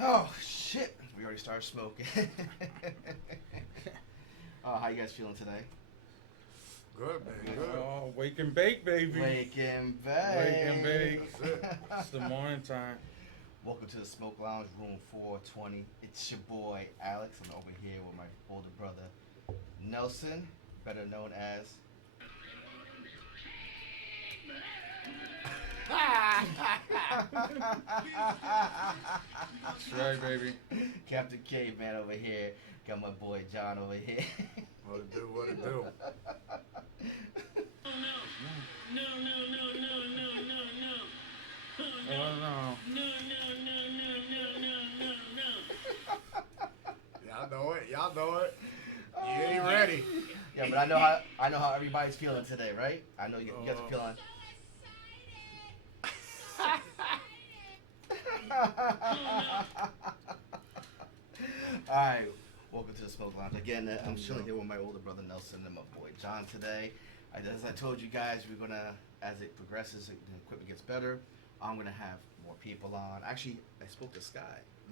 Oh shit! We already started smoking. How you guys feeling today? Good, man. Good. Oh, wake and bake, baby. Wake and bake. Wake and bake. That's it. It's the morning time. Welcome to the Smoke Lounge, room 420. It's your boy Alex. I'm over here with my older brother Nelson, better known as. That's right, baby. Captain Caveman over here. Got my boy John over here. What it do? What it do? Oh no. Y'all know it. Y'all know it. You ain't ready. Yeah, but I know how everybody's feeling today, right? I know you guys are feeling. All right, welcome to the Smoke Lounge again. I'm chilling here with my older brother Nelson and my boy John today. As I told you guys, we're gonna, as it progresses, the equipment gets better. I'm gonna have more people on. Actually, I spoke to Sky.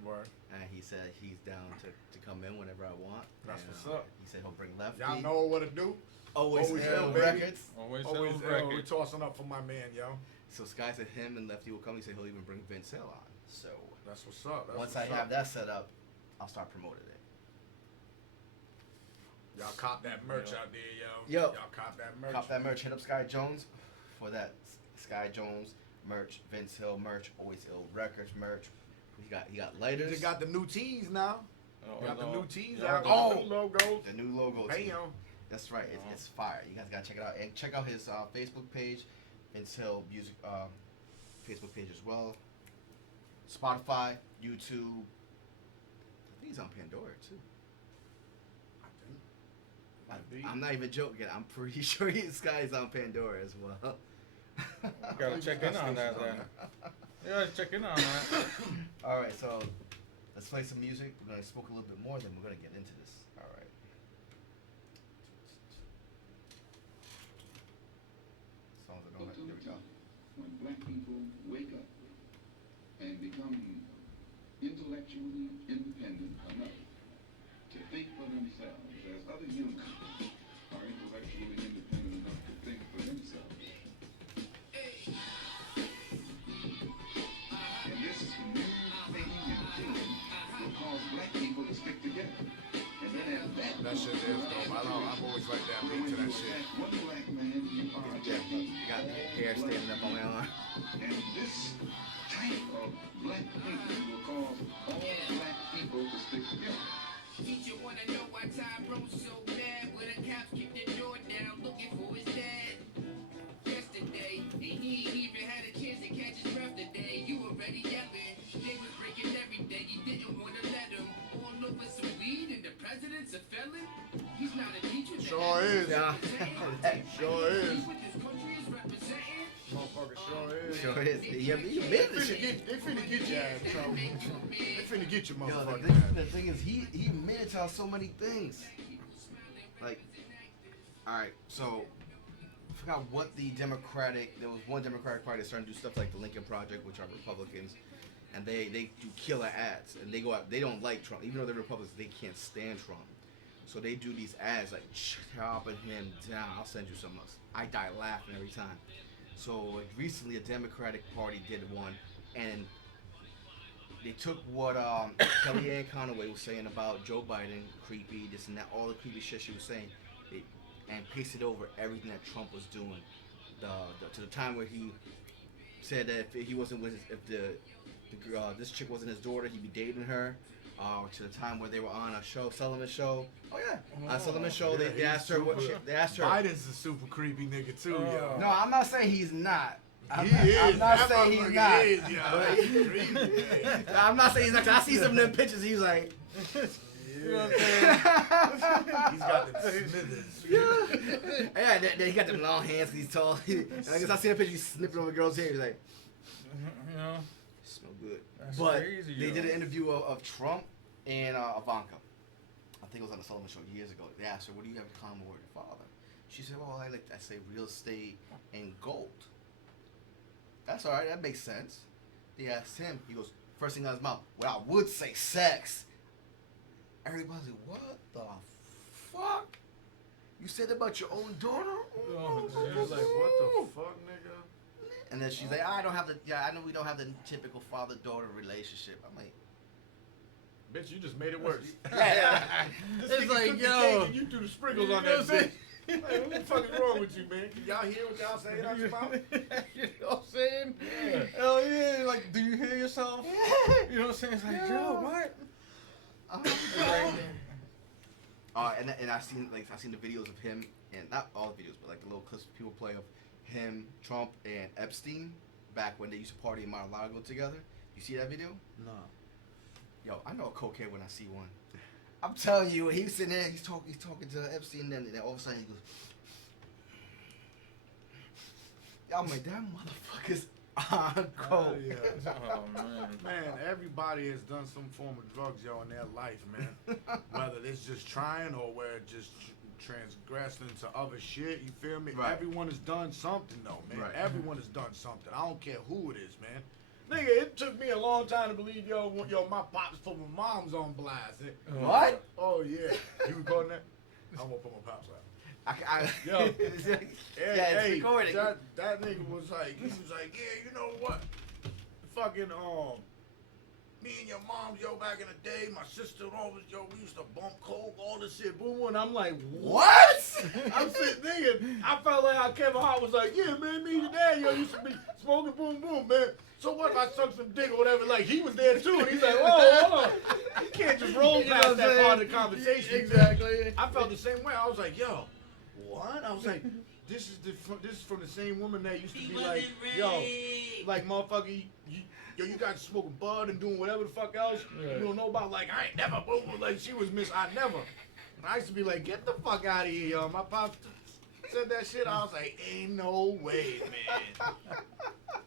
Word. And he said he's down to come in whenever I want. That's And, what's up. He said he'll bring Lefty. Y'all know what it do. Always Always L L, baby. Records. Always Always Always L. We record. tossing up for my man, yo. So Sky said him and Lefty will come. He said he'll even bring Vince Hill on. So That's what's up. That's once what's I have up. that set up, I'll start promoting it. Y'all cop that merch out there, yo. Yo. Y'all cop that merch. Cop that merch. Hit up Sky Jones for that Sky Jones merch, Vince Hill merch, Always Ill Records merch. He got lighters. They got the new tees now. Oh, Got the no. new tees Yeah, out. the- Oh. The new logos. the new logo. too. Bam. That's right. It's fire. You guys gotta check it out and check out his Facebook page, Vince Hill Music Facebook page as well. Spotify, YouTube. I think he's on Pandora too. Might be. I'm not even joking. I'm pretty sure Sky's on Pandora as well. Gotta check in on that then. Yeah, check in on that. All right, so let's play some music. We're gonna smoke a little bit more, then we're gonna get into this. All right. Songs that don't have. There we go. When black people wake up and become intellectually independent enough to think for themselves, as other humans are intellectually independent enough to think for themselves. And this new thinking and feeling will cause black people to stick together. And then as That shit is dope. I've always liked that beat to that shit. one black man, you are Yeah, you got hair standing up on my arm. and this type of black thinking will cause all black people to stick together. Teacher wanna know why Tyrone so bad when the cops kicked the door down looking for his dad. Yesterday, and he ain't even had a chance to catch his breath today. You already yelling. They was breaking everything. He didn't wanna let him. All over some weed and the president's a felon. He's not a teacher. Sure is. Yeah. Sure is. He's what this country is representing. Motherfucker sure is. Sure is. Yeah, you They made the finna shit. get, they finna get your ass, bro. They finna get your Yo, motherfucking the ass. thing is, he admitted to so many things. Like, all right, so I forgot what the Democratic. There was one Democratic Party that's starting to do stuff like the Lincoln Project, which are Republicans, and they do killer ads, and they go out. They don't like Trump, even though they're Republicans. They can't stand Trump, so they do these ads like chopping him down. I'll send you some. I die laughing every time. So like, recently, a Democratic Party did one, and they took what Kellyanne Conway was saying about Joe Biden, creepy, this and that, all the creepy shit she was saying, and pasted over everything that Trump was doing. To the time where he said that if he wasn't with this chick wasn't his daughter, he'd be dating her. To the time where they were on a show, Sullivan Show. Oh yeah, on Sullivan Show, yeah, they asked her what they asked her. Biden's a super creepy nigga too, yo. No, I'm not saying he's not. I'm I'm not saying he's not. Is, yo. That's creepy, yeah. I'm not saying he's not. 'Cause I see some of them pictures. He's like, You know what I'm saying? He's got them Smithers. yeah. Then he got them long hands. 'Cause he's tall. And I guess I see a picture. He's snipping over a girl's hair. He's like, You know? smell good. That's But crazy, they yo. did an interview of Trump and Ivanka. I think it was on the Sullivan Show years ago. They asked her, "What do you have in common with your father?" She said, "Well, I say real estate and gold." That's all right. That makes sense. They asked him. He goes, first thing out of his mouth. Well, I would say sex. Everybody's like, what the fuck? You said about your own daughter? Oh, She was like, what the fuck, nigga? And then she's like, I know we don't have the typical father-daughter relationship. I'm like, Bitch, you just made it worse. yeah. This It's nigga like, cooked the yo. cake and you threw the sprinkles on You know that what I'm bitch. Like, what the fuck is wrong with you, man? Can y'all hear what y'all saying out your mouth? You know what I'm saying? Yeah. Hell yeah. Like, do you hear yourself? You know what I'm saying? It's like, yo, what? And I seen the videos of him, and not all the videos, but like the little clips people play of him, Trump, and Epstein back when they used to party in Mar-a-Lago together. You see that video? No. Yo, I know a cokehead when I see one. I'm telling you, he's sitting there, he's talking to Epstein, and then all of a sudden he goes. I'm like, that motherfucker's on coke. Yeah. Oh, man. Man, everybody has done some form of drugs, yo, in their life, man. Whether it's just trying or where it just transgressed into other shit, you feel me? Right. Everyone has done something, though, man. Right. Everyone has done something. I don't care who it is, man. Nigga, it took me a long time to believe, yo, my pops put my mom's on blast. What? Oh, yeah. You recording that? I won't put my pops out. Yo. It's recording. That nigga was like, yeah, you know what? Fucking, me and your mom, yo, back in the day, my sister always, yo, we used to bump coke, all this shit, boom, boom. And I'm like, What? I'm sitting thinking, I felt like how Kevin Hart was like, yeah, man, me and your dad, yo, used to be smoking boom, boom, man. So what if I suck some dick or whatever? Like, he was there too, and he's like, whoa, hold on. You can't just roll past that part of the conversation. Exactly. I felt the same way. I was like, yo, what? I was like, this is from the same woman that used to be like, yo, like, motherfucker, you got smoking bud and doing whatever the fuck else. Right. You don't know about, like, I ain't never, boom, like, she was I never. And I used to be like, get the fuck out of here, yo. My pop said that shit. I was like, ain't no way, man.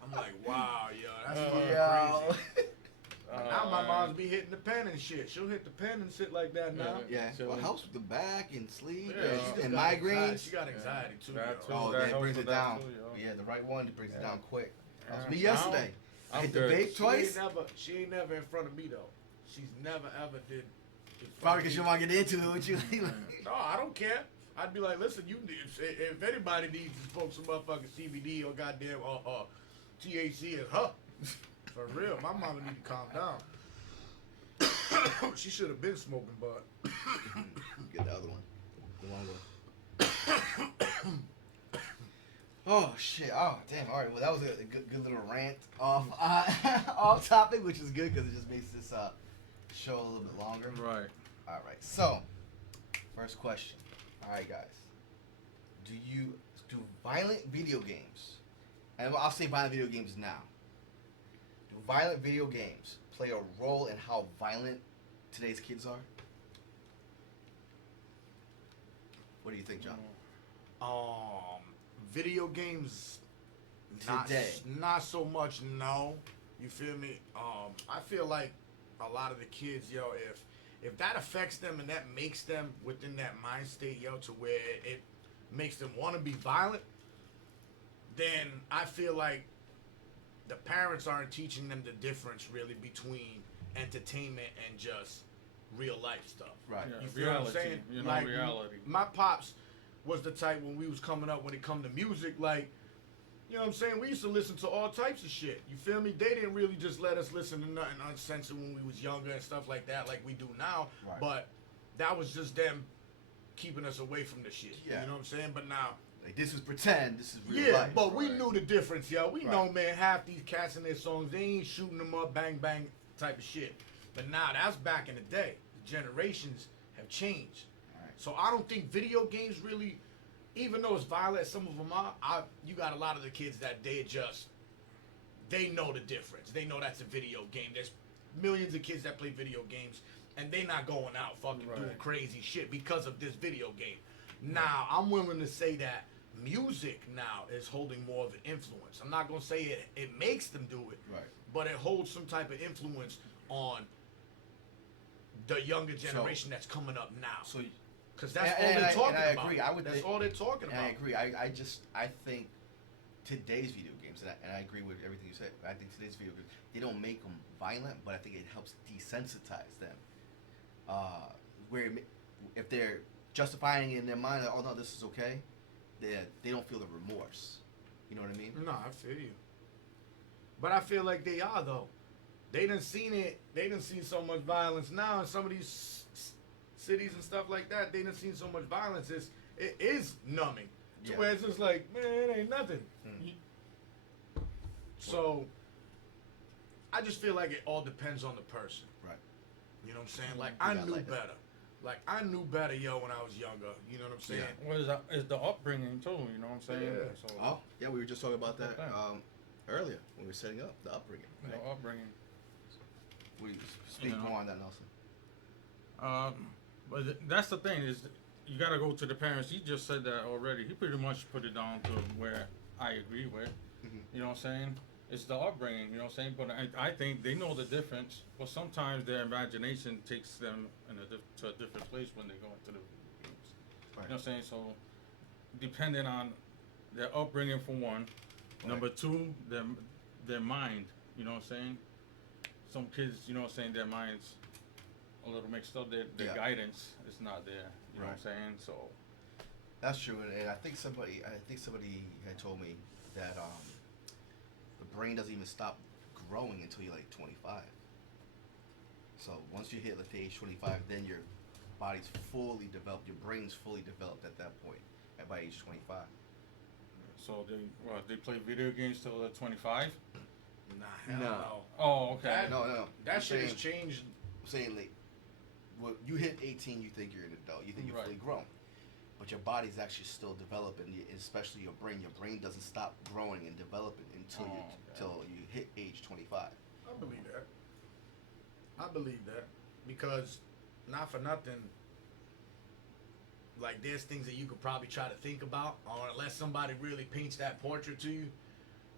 I'm like, wow, yo, that's fucking crazy. Now my mom's be hitting the pen and shit. She'll hit the pen and shit like that now. Yeah, So well, it when- helps with the back and sleep Yeah. She just and got anxiety. migraines. She got anxiety too. That yo. too. Oh, that yeah, it helps brings with it that down. too, yo. Yeah, the right one, it brings it Yeah. down quick. That was Yeah. me yesterday. I I'm hit the good. vape twice. She ain't never in front of me though. She's never ever did. Probably because you want to get into it with you. No, I don't care. I'd be like, listen, if anybody needs to smoke some motherfucking CBD or goddamn THC, it's her. For real, my mama need to calm down. She should have been smoking, but Get the other one. The long one. Oh shit! Oh damn! All right. Well, that was a good little rant off topic, which is good because it just makes this show a little bit longer. Right. All right. So, first question. All right, guys. Do violent video games, and I'll say violent video games now. Do violent video games play a role in how violent today's kids are? What do you think, John? video games, Today. not so much. No, you feel me? I feel like a lot of the kids, yo, if that affects them and that makes them within that mind state, yo, to where it makes them want to be violent, then I feel like the parents aren't teaching them the difference really between entertainment and just real life stuff. Right. Yeah, You feel what I'm reality, saying? you know, Like, reality. My pops was the type when we was coming up, when it come to music, like, you know what I'm saying? We used to listen to all types of shit. You feel me? They didn't really just let us listen to nothing uncensored when we was younger and stuff like that, like we do now. Right. But that was just them keeping us away from the shit. Yeah. You know what I'm saying? But now, Like, this is pretend. This is real yeah, life. but we Right. knew the difference, yo. We Right. know, man, half these cats in their songs, they ain't shooting them up, bang, bang type of shit. But now, that's back in the day. The generations have changed. Right. So I don't think video games really, even though it's violent, some of them are, you got a lot of the kids that they know the difference. They know that's a video game. There's millions of kids that play video games, and they not going out fucking doing Right. crazy shit because of this video game. Now, I'm willing to say that music now is holding more of an influence. I'm not going to say it makes them do it, Right. but it holds some type of influence on the younger generation that's coming up now. So, Because that's And all they're I talking agree. about. I would That's think- all they're talking and about. I agree. I think today's video games, and I agree with everything you said. I think today's video games, they don't make them violent, but I think it helps desensitize them. Where if they're justifying it in their mind, like, oh no, this is okay, they don't feel the remorse. You know what I mean? No, I feel you. But I feel like they are though. They done seen it. They done seen so much violence now in some of these cities and stuff like that. They done seen so much violence. It is numbing. To where it's just like, man, it ain't nothing. So I just feel like it all depends on the person. Right. You know what I'm saying? Like I knew better. Like I knew better, yo, when I was younger. You know what I'm saying? Well, is the upbringing too? You know what I'm saying? Yeah. So, We were just talking about that earlier when we were setting up the upbringing. Right? the upbringing. We speak more on that, Nelson. But that's the thing is, you got to go to the parents. He just said that already. He pretty much put it down to where I agree with. You know what I'm saying? It's the upbringing. You know what I'm saying? But I think they know the difference. But sometimes their imagination takes them to a different place when they go into the games. Right. You know what I'm saying? So, depending on their upbringing for one. Right. Number two, their mind. You know what I'm saying? Some kids, you know what I'm saying, their minds a little mixed up. Their guidance is not there. You know what I'm saying? So that's true, and I think somebody had told me that the brain doesn't even stop growing until you're like 25. So once you hit like the age 25, then your body's fully developed, your brain's fully developed at that point, by age 25. So they play video games till they're 25? Nah, hell no. Oh, okay. No. That shit has changed. I'm saying like, well, you hit 18, you think you're an adult, you think you're fully grown, but your body's actually still developing, especially your brain. Your brain doesn't stop growing and developing until you hit age 25. I believe that because, not for nothing, like there's things that you could probably try to think about, or unless somebody really paints that portrait to you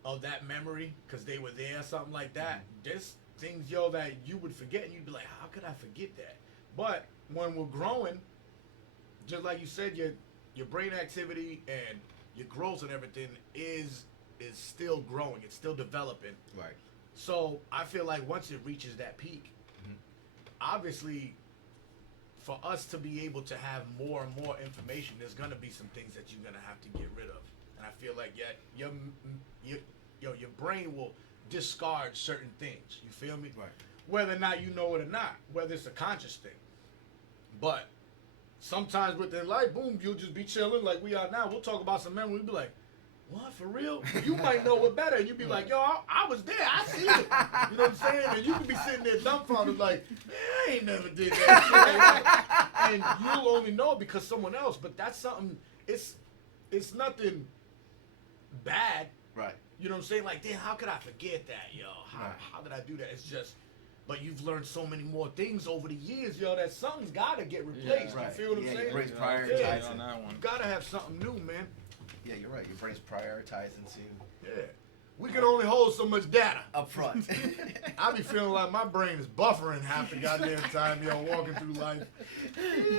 of that memory because they were there, something like that. There's things, yo, that you would forget, and you'd be like, how could I forget that? But when we're growing, just like you said, your brain activity and your growth and everything is still growing. It's still developing. Right. So I feel like once it reaches that peak, obviously, for us to be able to have more and more information, there's gonna be some things that you're gonna have to get rid of. And I feel like your brain will discard certain things. You feel me? Right. Whether or not you know it or not, whether it's a conscious thing. But sometimes within life, boom, you'll just be chilling like we are now. We'll talk about some memory. We'll be like, what, for real? You might know it better. And you'll be like, yo, I was there. I see it. You know what I'm saying? And you can be sitting there dumbfounded like, man, I ain't never did that shit. And you'll only know it because someone else. But that's something, it's nothing bad. Right. You know what I'm saying? Like, damn, how could I forget that, yo? How did I do that? It's just, but you've learned so many more things over the years, yo, that something's got to get replaced. Right. You feel what I'm saying? Your brain's Yeah, prioritizing. on that one. You got to have something new, man. Yeah, you're right. Your brain's prioritizing to Yeah. We can only hold so much data. up front. I be feeling like my brain is buffering half the goddamn time, yo, walking through life.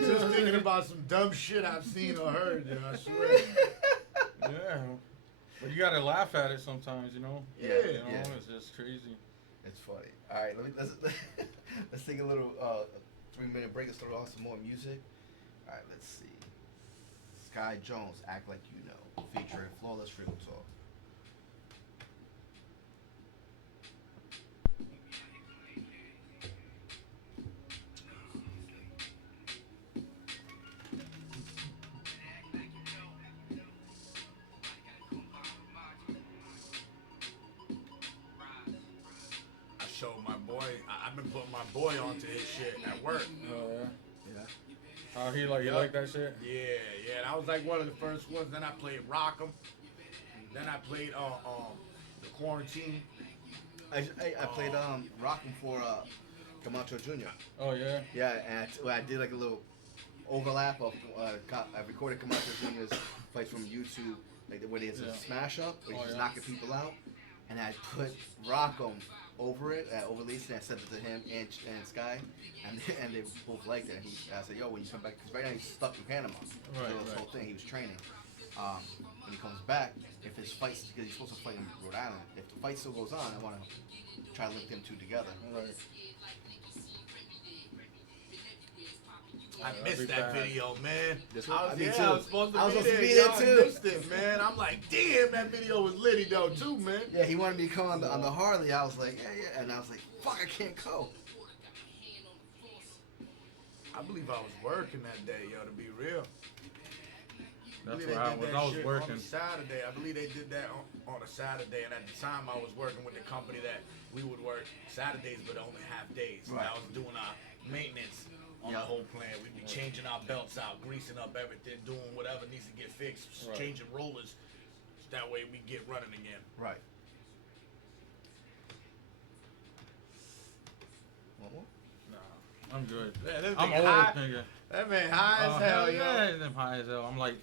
Just thinking about some dumb shit I've seen or heard, yo, I swear. Yeah. But you gotta laugh at it sometimes, you know? Yeah. You know, it's just crazy. It's funny. All right, let's take a little 3-minute break and start off some more music. All right, let's see. Sky Jones, Act Like You Know, featuring Flawless Frequent Talk. I showed my boy, I've been putting my boy onto his shit at work. Oh, Yeah. yeah. He like that shit? Yeah, that was like one of the first ones. Then I played Rock'em. Then I played the Quarantine. I played Rockin' for Camacho Jr. Oh, yeah? Yeah, and I did like a little overlap of I recorded Camacho Jr.'s fights from YouTube, like when it's a smash up, where he's just knocking people out, and I put Rock'em over it, overlays it, and I sent it to him and Sky, and they both liked it. I said, yo, when you come back, because right now he's stuck in Panama. Right, So this whole thing, he was training. When he comes back, if his fights, because he's supposed to fight in Rhode Island, if the fight still goes on, I want to try to link them two together. Right. I that'd missed be that bad. video, man. This I one? was, Me yeah, too. I was supposed to I was be supposed to there. be there, Yo, too. I missed it, man. I'm like, damn, that video was litty though, too, man. Yeah, he wanted me to come on the Harley. I was like, yeah, and I was like, fuck, I can't go. I believe I was working that day, yo, to be real. That's believe where they I did was. that I was shit working. on a Saturday. I believe they did that on a Saturday, and at the time I was working with the company that we would work Saturdays, but only half days. Right. I was doing our maintenance on Yeah. the whole plan. We'd be changing our belts out, greasing up everything, doing whatever needs to get fixed, Right. changing rollers. That way we get running again. Right. Well, Nah, I'm good. Yeah, this I'm nigga old, high. nigga. That man high as hell, yo. Yeah, I'm high as hell. I'm like,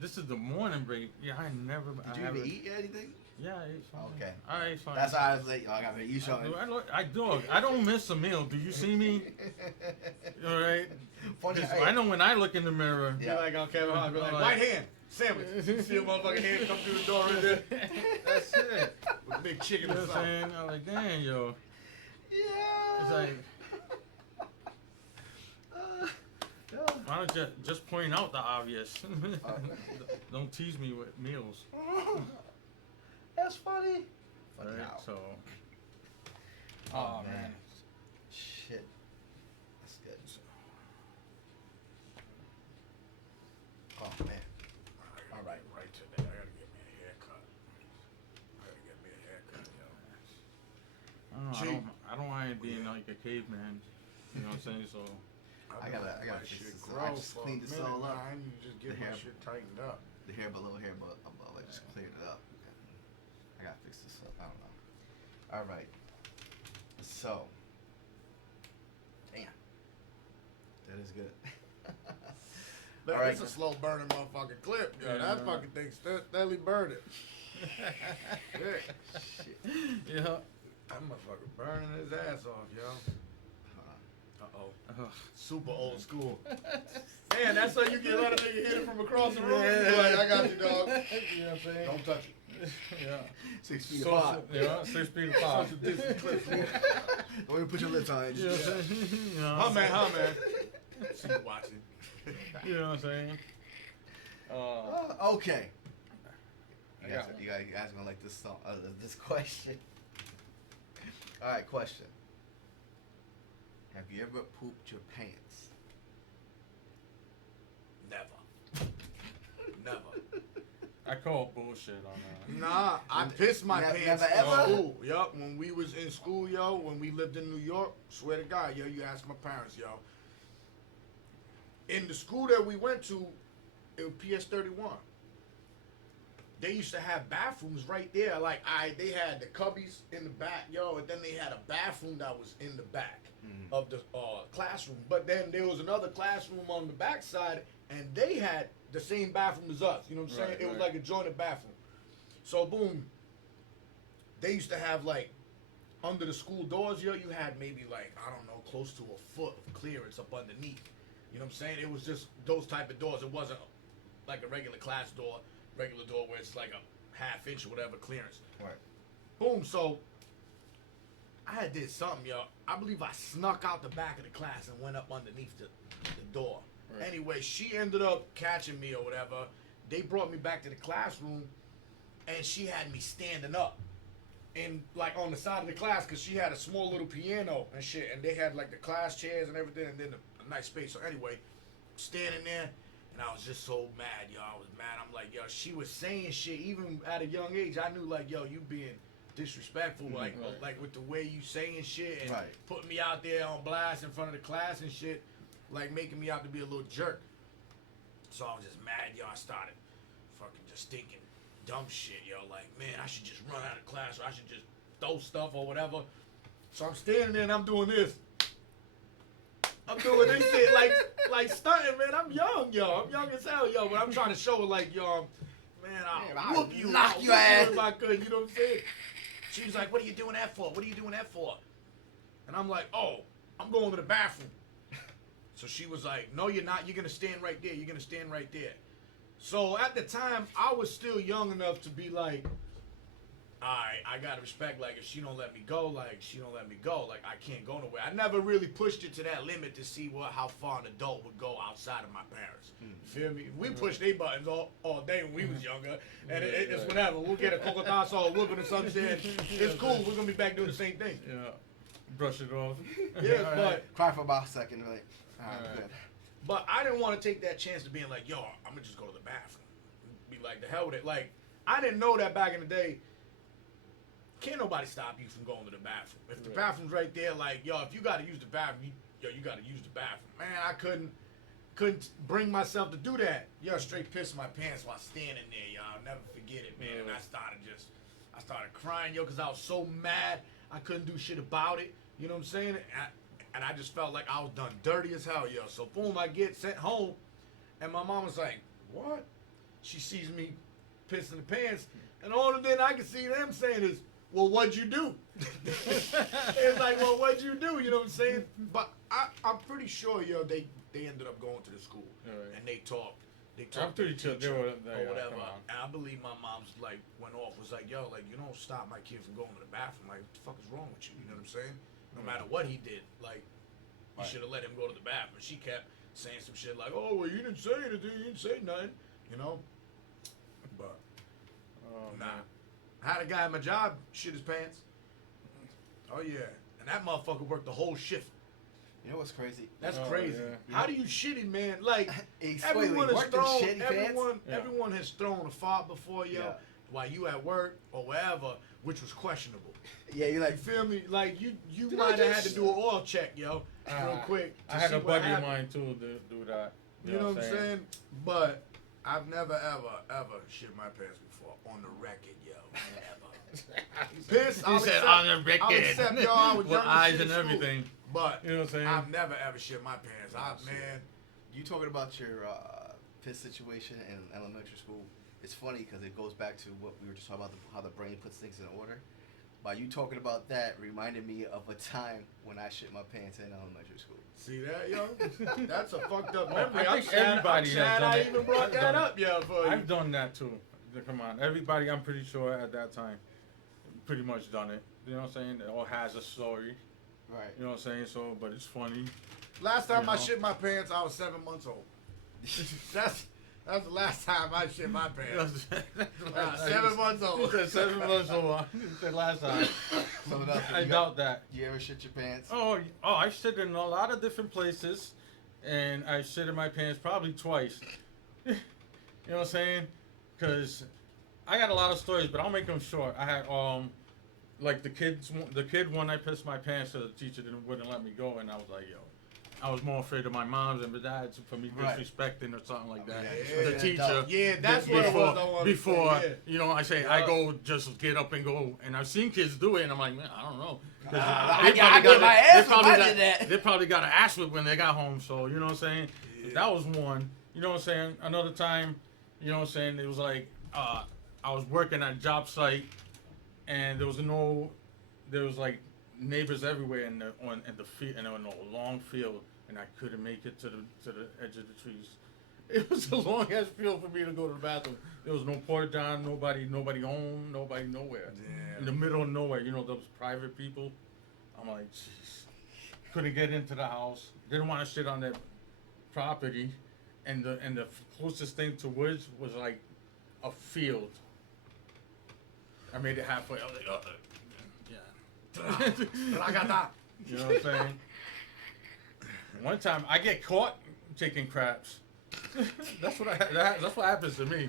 this is the morning break. Yeah, I never. did I you haven't- even eat anything? Yeah, I ate something. Okay. I ate something. That's why I was like, oh, I gotta eat something. I do. I don't miss a meal. Do you see me? All right. Funny. 'Cause I know when I look in the mirror. Yeah. Be like on Kevin Hart, be like, Like- white hand, sandwich. You see a motherfucking hand come through the door right there. That's it. With big chicken You know or what I'm something. saying? I'm like, damn, yo. Yeah. It's like, Yeah. why don't you just point out the obvious? Don't tease me with meals. That's funny. Funny Right? how. So. Oh, man. Shit. That's good. Oh man. All right, right today. I gotta get me a haircut. Gee. I don't mind being like a caveman. You know what I'm saying? So. I gotta my fix shit this. grow I just for a cleaned this minute, all up. man. I need to just get The my hair- shit tightened up. The hair below, above. I just cleared it up. I gotta fix this up. I don't know. All right. So. Damn. That is good. Man, All right. It's a slow burning motherfucking clip, yo. Yeah. That fucking thing steadily burning. Shit. Shit. Yeah. That motherfucker burning his ass off, yo. Uh-oh. Ugh. Super old school. Man, that's how you get right up and hit it from across the room. Yeah. You're like, I got you, dog. You know what I'm saying? Don't touch it. Yeah. 6 feet Social- apart. Yeah, 6 feet apart. Social distance clips. Don't even put your lips on it. You know what I'm saying? You know Huh, man. See you watching. You know what I'm saying? Okay. I You guys, got one. you guys gonna like this song? This question. All right, question. Have you ever pooped your pants? Never. Never. I call bullshit on that. Nah, I pissed my Never- pants never in ever? school. Yup, when we was in school, yo, when we lived in New York, swear to God, yo, you ask my parents, yo. In the school that we went to, it was PS31. They used to have bathrooms right there. Like, they had the cubbies in the back, yo, and then they had a bathroom that was in the back of the classroom. But then there was another classroom on the back side, and they had the same bathroom as us. You know what I'm saying? Right, It was right. like a jointed bathroom. So, boom, they used to have, like, under the school doors, yo, you had maybe, like, I don't know, close to a foot of clearance up underneath. You know what I'm saying? It was just those type of doors. It wasn't like a regular class door, regular door where it's like a half inch or whatever clearance. Right. Boom, so I had did something, yo. I believe I snuck out the back of the class and went up underneath the door. Right. Anyway, she ended up catching me or whatever. They brought me back to the classroom, and she had me standing up. And like on the side of the class, because she had a small little piano and shit, and they had like the class chairs and everything, and then a nice space. So anyway, standing there, and I was just so mad, yo. I was mad. I'm like, yo, she was saying shit even at a young age. I knew like, yo, you being disrespectful, Right. like with the way you saying shit and Right. putting me out there on blast in front of the class and shit, like making me out to be a little jerk. So I was just mad, yo. I started fucking just thinking dumb shit, yo. Like, man, I should just run out of class, or I should just throw stuff or whatever. So I'm standing there and I'm doing this. I'm doing this shit like stunting, man. I'm young, yo. I'm young as hell, yo. But I'm trying to show her, like, yo, man, I'll whoop you. knock I'll your whoop ass. you if I could. You know what I'm saying? She was like, what are you doing that for? What are you doing that for? And I'm like, oh, I'm going to the bathroom. So she was like, no, you're not. You're going to stand right there. You're going to stand right there. So at the time, I was still young enough to be like, all right, I got to respect, like, if she don't let me go, like, she don't let me go. Like, I can't go nowhere. I never really pushed it to that limit to see how far an adult would go outside of my parents. You feel me? We pushed their buttons all day when we was younger. And it's whatever. We'll get a cocotazo or whooping or some shit. It's cool. We're going to be back doing the same thing. Yeah. Brush it off. Yeah, but Cry for about a second. Like, all right, good. But I didn't want to take that chance of being like, yo, I'm going to just go to the bathroom. Be like, the hell with it. Like, I didn't know that back in the day. Can't nobody stop you from going to the bathroom. If the bathroom's right there, like, yo, if you got to use the bathroom, you got to use the bathroom. Man, I couldn't bring myself to do that. Yo, straight pissed my pants while standing there, y'all. I'll never forget it, man. And I started crying, yo, because I was so mad. I couldn't do shit about it. You know what I'm saying? And I just felt like I was done dirty as hell, yo. So, boom, I get sent home. And my mom was like, what? She sees me pissing the pants. And all the thing I can see them saying is, well, what'd you do? It's like, well, what'd you do? You know what I'm saying? But I'm pretty sure, yo, they ended up going to the school. Right. And they talked. I'm pretty sure they were there. Or whatever. And I believe my mom's, like, went off, was like, yo, like, you don't stop my kid from going to the bathroom. Like, what the fuck is wrong with you? You know what I'm saying? No matter what he did, like, you should have let him go to the bathroom. She kept saying some shit like, oh, well, you didn't say anything. You didn't say nothing. You know? But, nah. I had a guy at my job shit his pants. Oh, yeah. And that motherfucker worked the whole shift. You know what's crazy? That's crazy. Yeah. How do you shit it, man? Like, Explain, everyone has thrown, Yeah. everyone has thrown a fart before, yo, Yeah. while you at work or wherever, which was questionable. Yeah, you're You like, feel me? Like, you Did might I have had just- to do an oil check, yo, real quick. I had see a what buddy of happened. mine too to do that. You know what I'm saying? But I've never, ever shit my pants before on the record, yo. Never. Piss, He said on the record. I'll accept, yo, I was with young as eyes shit and in school. everything. But You know what I'm saying? I've never ever shit my pants. Man, you talking about your piss situation in elementary school. It's funny because it goes back to what we were just talking about, how the brain puts things in order. By you talking about that reminded me of a time when I shit my pants in elementary school. see that, yo? That's a fucked up Oh, memory. I I'm think sad, everybody I'm has sad done I it. even brought I've that done it. up, yo, for you. I've done that too. Come on, everybody. I'm pretty sure at that time, pretty much done it. You know what I'm saying? It all has a story. Right. You know what I'm saying? So, but it's funny. Last time You I know? shit my pants, I was 7 months old. That's the last time I shit my pants. 7 months He old. said 7 months old. He said last time. Something else. I doubt that. Do you ever shit your pants? Oh, I shit in a lot of different places, and I shit in my pants probably twice. You know what I'm saying? Because I got a lot of stories, but I'll make them short. I had like the kid one, I pissed my pants, so the teacher wouldn't let me go, and I was like, yo. I was more afraid of my mom's and my dad's for me Right. disrespecting or something like that. Yeah, The teacher. Yeah, that's what it was. I wanted to Before, say, yeah. you know, I say Yeah. I go just get up and go, and I've seen kids do it, and I'm like, man, I don't know. 'Cause I they get probably my ass if probably I got- did that. They probably got an ass whip when they got home, so you know what I'm saying. That was one. You know what I'm saying. Another time, you know what I'm saying. It was like I was working at a job site, and there was like neighbors everywhere in the field, and on a long field, and I couldn't make it to the edge of the trees. It was a long ass field for me to go to the bathroom. There was no porta john, nobody home, nobody nowhere. Damn. In the middle of nowhere, you know those private people. I'm like, jeez. Couldn't get into the house. Didn't want to shit on their property, and the closest thing to woods was like a field. I made it halfway. I was like, yeah. Ragata. You know what I'm saying? One time I get caught taking craps. That's what happens to me. You know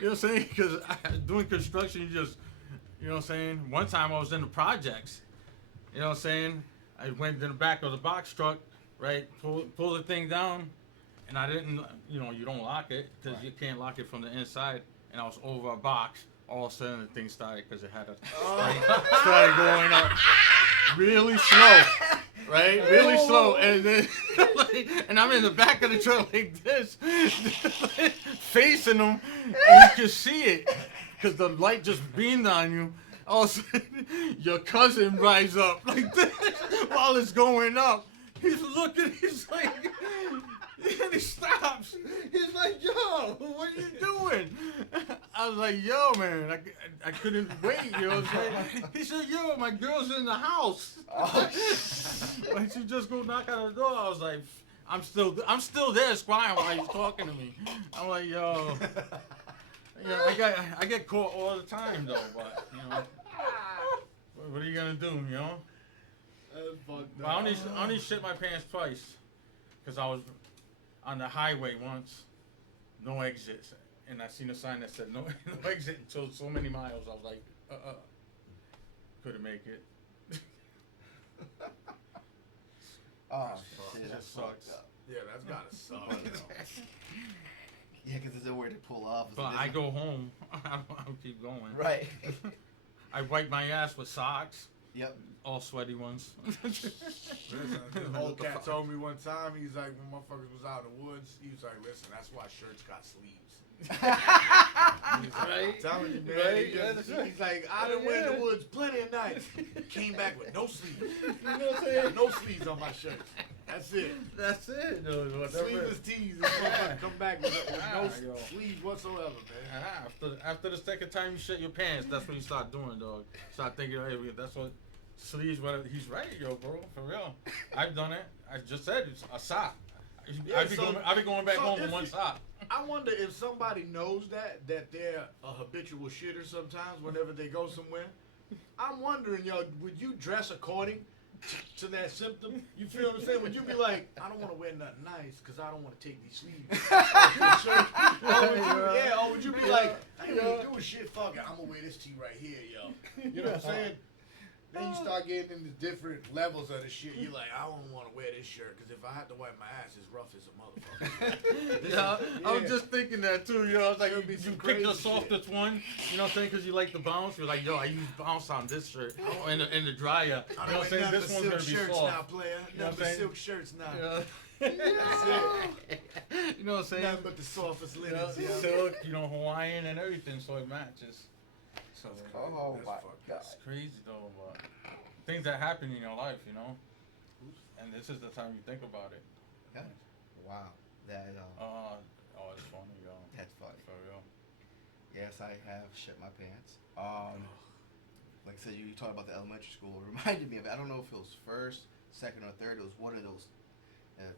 what I'm saying? Because doing construction, you know what I'm saying? One time I was in the projects. You know what I'm saying? I went in the back of the box truck, right? Pull the thing down, and I didn't, you don't lock it because you can't lock it from the inside. And I was over a box. All of a sudden, the thing started because it had started going up really slow, right? Really slow, and then and I'm in the back of the truck like this, facing them, and you can see it because the light just beamed on you. All of a sudden, your cousin rises up like this while it's going up. He's looking. He's like, and he stops. He's like, "Yo, what are you doing?" I was like, "Yo, man, I couldn't wait." You know what I'm saying? He said, "Yo, my girl's in the house." Oh, When she just go knock on the door, I was like, I'm still there squatting while he's talking to me. I'm like, yo, I get caught all the time though, but you know, what are you gonna do, you know? That's fucked But I up. only shit my pants twice, cause I was on the highway once, no exits, and I seen a sign that said no, no exit until so many miles. I was like, couldn't make it. oh That's fucked. shit, That that sucks. sucks. Yeah, that's gotta suck. Yo. Yeah, because there's nowhere to pull off. But I go home. I don't keep going. Right. I wipe my ass with socks, Yep. all sweaty ones. Listen, this old cat told me one time, he's like, when motherfuckers was out in the woods, he was like, listen, that's why shirts got sleeves. He's like, Right? I'm telling you, man. Right? He Yeah, just- that's right. he's like, I done went in Yeah. the woods plenty of nights. Came back with no sleeves. You know what I'm saying? No sleeves on my shirts. That's it. That's it. No, whatever. Sleeveless tees. This motherfucker come back with no Yo. sleeves whatsoever, man. After the second time you shit your pants, that's what you start doing, dog. Start thinking, hey, that's what sleeves. What he's right, yo, bro, for real. I've done it. I just said it's a sock. Yeah, I be going back so home if with one you- sock. I wonder if somebody knows that they're a habitual shitter sometimes whenever they go somewhere. I'm wondering, yo, would you dress according to that symptom? You feel what I'm saying? Would you be like, I don't want to wear nothing nice because I don't want to take these sleeves off your shirt? Or would you be like, I ain't really doing shit, fuck it, I'm gonna wear this tee right here, yo. You know what I'm saying? Then you start getting into different levels of the shit. You're like, I don't want to wear this shirt because if I had to wipe my ass, it's rough as a motherfucker. Yeah, I was yeah. just thinking that too. You know, I was like, There'll be you some pick the crazy softest one. You know what I'm saying? Because you like the bounce. You're like, yo, I use bounce on this shirt in the dryer. You know I what don't I'm saying? nothing This but one's silk gonna be shirts soft. now, player. You know what Nothing I'm but saying? silk shirts now. Yeah. You know what I'm saying? Nothing but the softest You know, linens, yo. silk, you know, Hawaiian and everything, so it matches. So Oh That's my fucked god. it's crazy though, but things that happen in your life, you know. And this is the time you think about it. Yeah. Wow. That Oh, it's funny, yo. that's funny. For real. Yes, I have shit my pants. Like I said, you talked about the elementary school. It reminded me of it. I don't know if it was first, second, or third. It was one of those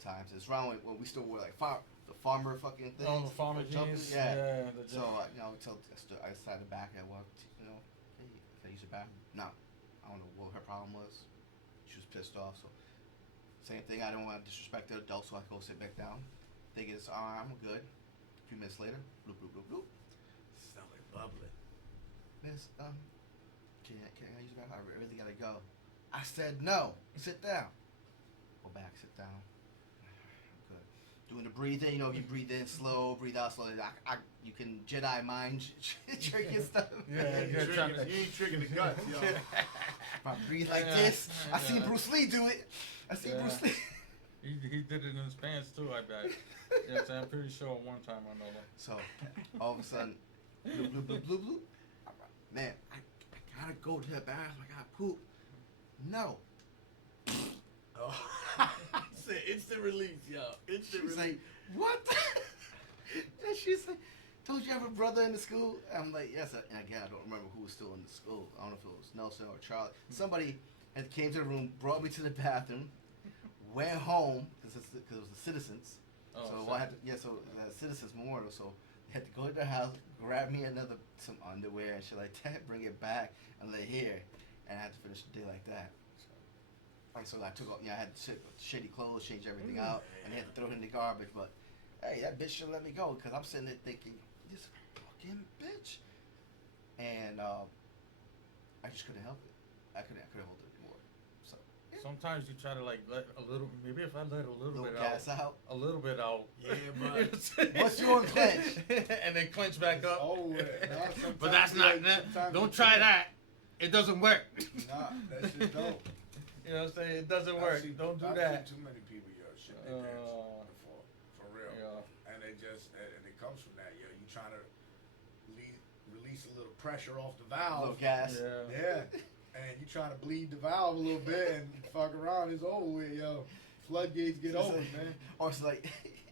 times. It's around when we still wore like the farmer fucking things. Oh, the farmer jumpers. jeans. Yeah. the So you know, I decided back and walked. You know, hey, can I use your bathroom? No. I don't know what her problem was. She was pissed off. So same thing. I don't want to disrespect the adults, so I go sit back down. Thinking it's I'm good. A few minutes later, bloop bloop bloop bloop. Sound like bubbling. Miss, can I use the bathroom? I really gotta go. I said no. Sit down. Go back, sit down. I'm good. Doing the breathing, you know, if you breathe in slow, breathe out slow. You can Jedi mind trick and stuff. Yeah, You ain't tricking the guts, yo. If I breathe like Yeah, this, I seen yeah. Bruce Lee do it. I seen Yeah. Bruce Lee. He did it in his pants too, I bet. Yes, I'm pretty sure one time or another. So, all of a sudden, bloop, bloop, bloop, bloop, bloop. Man, I gotta go to the bathroom. I gotta poop. No. Oh. Said instant release, yo. Instant She's release. like, what? And she's like, don't you have a brother in the school? I'm like, yes. And again, I don't remember who was still in the school. I don't know if it was Nelson or Charlie. Somebody had came to the room, brought me to the bathroom, went home because it was the citizens. Oh, so so- I had to, so citizens memorial. So they had to go to their house, grab me some underwear and shit like that, bring it back and lay here, and I had to finish the day like that. And so I took off, I had shitty clothes, change everything out, and they had to throw it in the garbage. But hey, that bitch should let me go because I'm sitting there thinking, this fucking bitch. And I just couldn't help it. I could have hold it more. So Sometimes you try to like let a little. Maybe if I let a little little bit gas out, out. a little bit out. Yeah, You know but what I'm saying? Once you unclench. and then clench back up. Oh, no, But that's not. Don't try that. It doesn't work. Nah, that shit dope. You know what I'm saying? It doesn't work. Don't do I've that. seen too many people, yo, shit their pants before, for real. Yeah. And it comes from that, yo. You trying to release a little pressure off the valve. Little gas. Yeah. Yeah. And you trying to bleed the valve a little bit and fuck around, it's over with, yo. Floodgates get It's open, like- man. Or it's like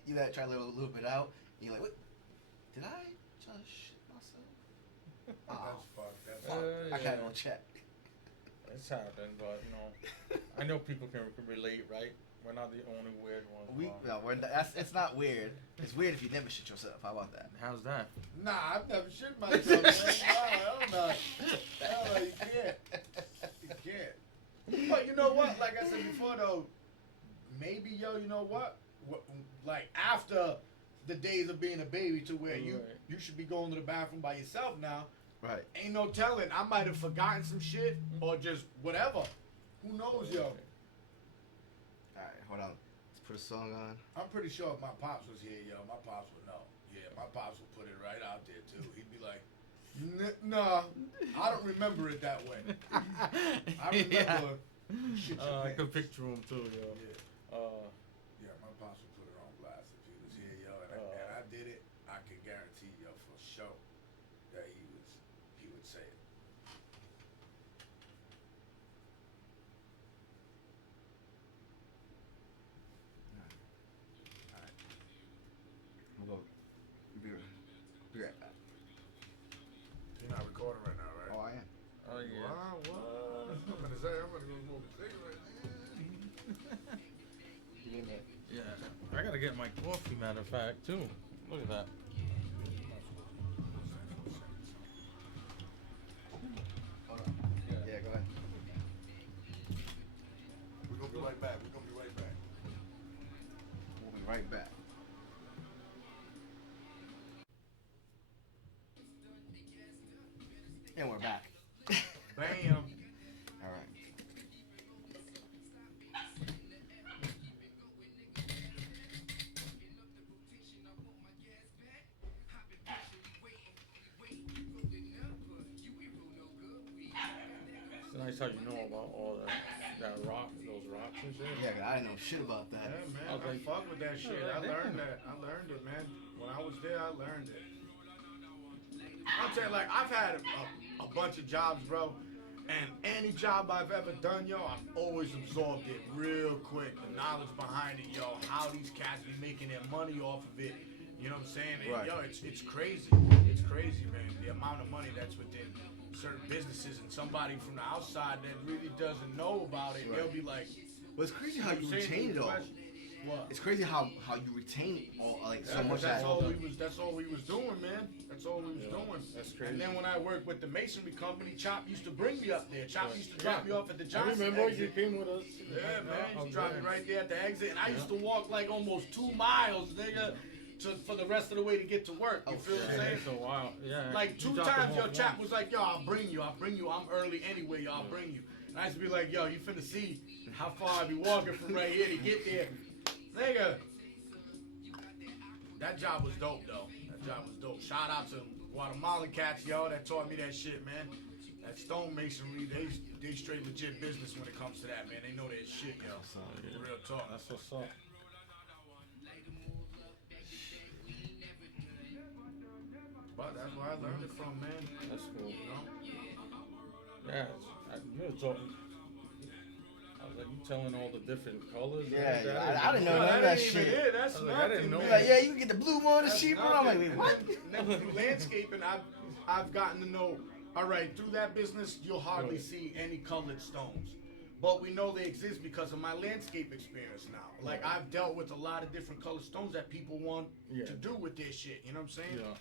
you gotta try a little bit out, and you're like, what? Did I just shit myself? Oh, That's fucked. That's Uh, fucked. I gotta yeah. go check. It's happened, but you know, I know people can relate, right? We're not the only weird ones. It's not weird. It's weird if you never shit yourself. How about that? How's that? Nah, I've never shit myself, man. Hell no. Hell no, you can't. You can't. But you know what? Like I said before, though, maybe, yo, you know what? Like, after the days of being a baby to where you should be going to the bathroom by yourself now. Right. Ain't no telling. I might have forgotten some shit or just whatever. Who knows, yo? All right, hold on. Let's put a song on. I'm pretty sure if my pops was here, yo, my pops would know. Yeah, my pops would put it right out there, too. He'd be like, nah, I don't remember it that way. I remember shit you I meant. could picture him too, yo. Yeah. Yeah, my pops would put it on blast if he was here, yo, and I did it. I can guarantee, yo, for sure that he would say it. We'll go. Be right back. You're not recording right now, right? Oh, I am. Oh yeah. What? I'm gonna say I'm gonna go smoke a cigarette. Give me a minute. Yeah. I gotta get my coffee. Matter of fact, too. Look at that. Hold on. Yeah, go ahead. We're gonna be right back. We're gonna be right back. We'll be right back. And we're back. Bam. All right. It's nice how you know about all those rocks and shit. Yeah, 'cause I didn't know shit about Yeah, that. man. I was I like, fuck with that shit. yeah, I learned damn. that. I learned it, man. When I was there, I learned it. I'll tell you, like, I've had a bunch of jobs, bro. And any job I've ever done, yo, I've always absorbed it real quick. The knowledge behind it, yo, how these cats be making their money off of it. You know what I'm saying? And, Right. yo, it's crazy. It's crazy, man. The amount of money that's within certain businesses, and somebody from the outside that really doesn't know about it, Right. they'll be like, But it's crazy how you know you what I'm saying? retain it all. What? It's crazy how you retain all like so Yeah, much. that's that- all we was doing, man. That's all we was doing. That's crazy. And then when I worked with the masonry company, Chop used to bring me up there. Chop used to drop me off at the I Johnson remember you exit. came with us. Yeah, man. I He was dropped me there. right there at the exit, and I used to walk like almost 2 miles, nigga, for the rest of the way to get to work. You feel what I'm Yeah, saying? it's a while. Yeah. Like You 2 dropped them times, yo, off Chap once. was like, yo, I'll bring you. I'm early anyway, yo, I'll bring you. And I used to be like, yo, you finna see how far I be walking from right here to get there. Nigga. That job was dope, though. That job was dope. Shout out to Guatemalan cats, yo, that taught me that shit, man. That stone masonry, they straight legit business when it comes to that, man. They know their shit, yo. Real talk. That's what's up. But that's where I learned it from, man. That's cool. You know? Yeah, you were talking. I was like, you telling all the different colors. Yeah, That I is- didn't know Yo, none of that that ain't even shit. it. That's I was like, I nothing, didn't know man. Like, yeah, you can get the blue one, the That's cheaper. I'm like, nothing. wait, And what? then through landscaping, I've gotten to know. All right, through that business, you'll hardly Right. see any colored stones, but we know they exist because of my landscape experience now. Like I've dealt with a lot of different colored stones that people want Yeah. to do with their shit. You know what I'm saying? Yeah.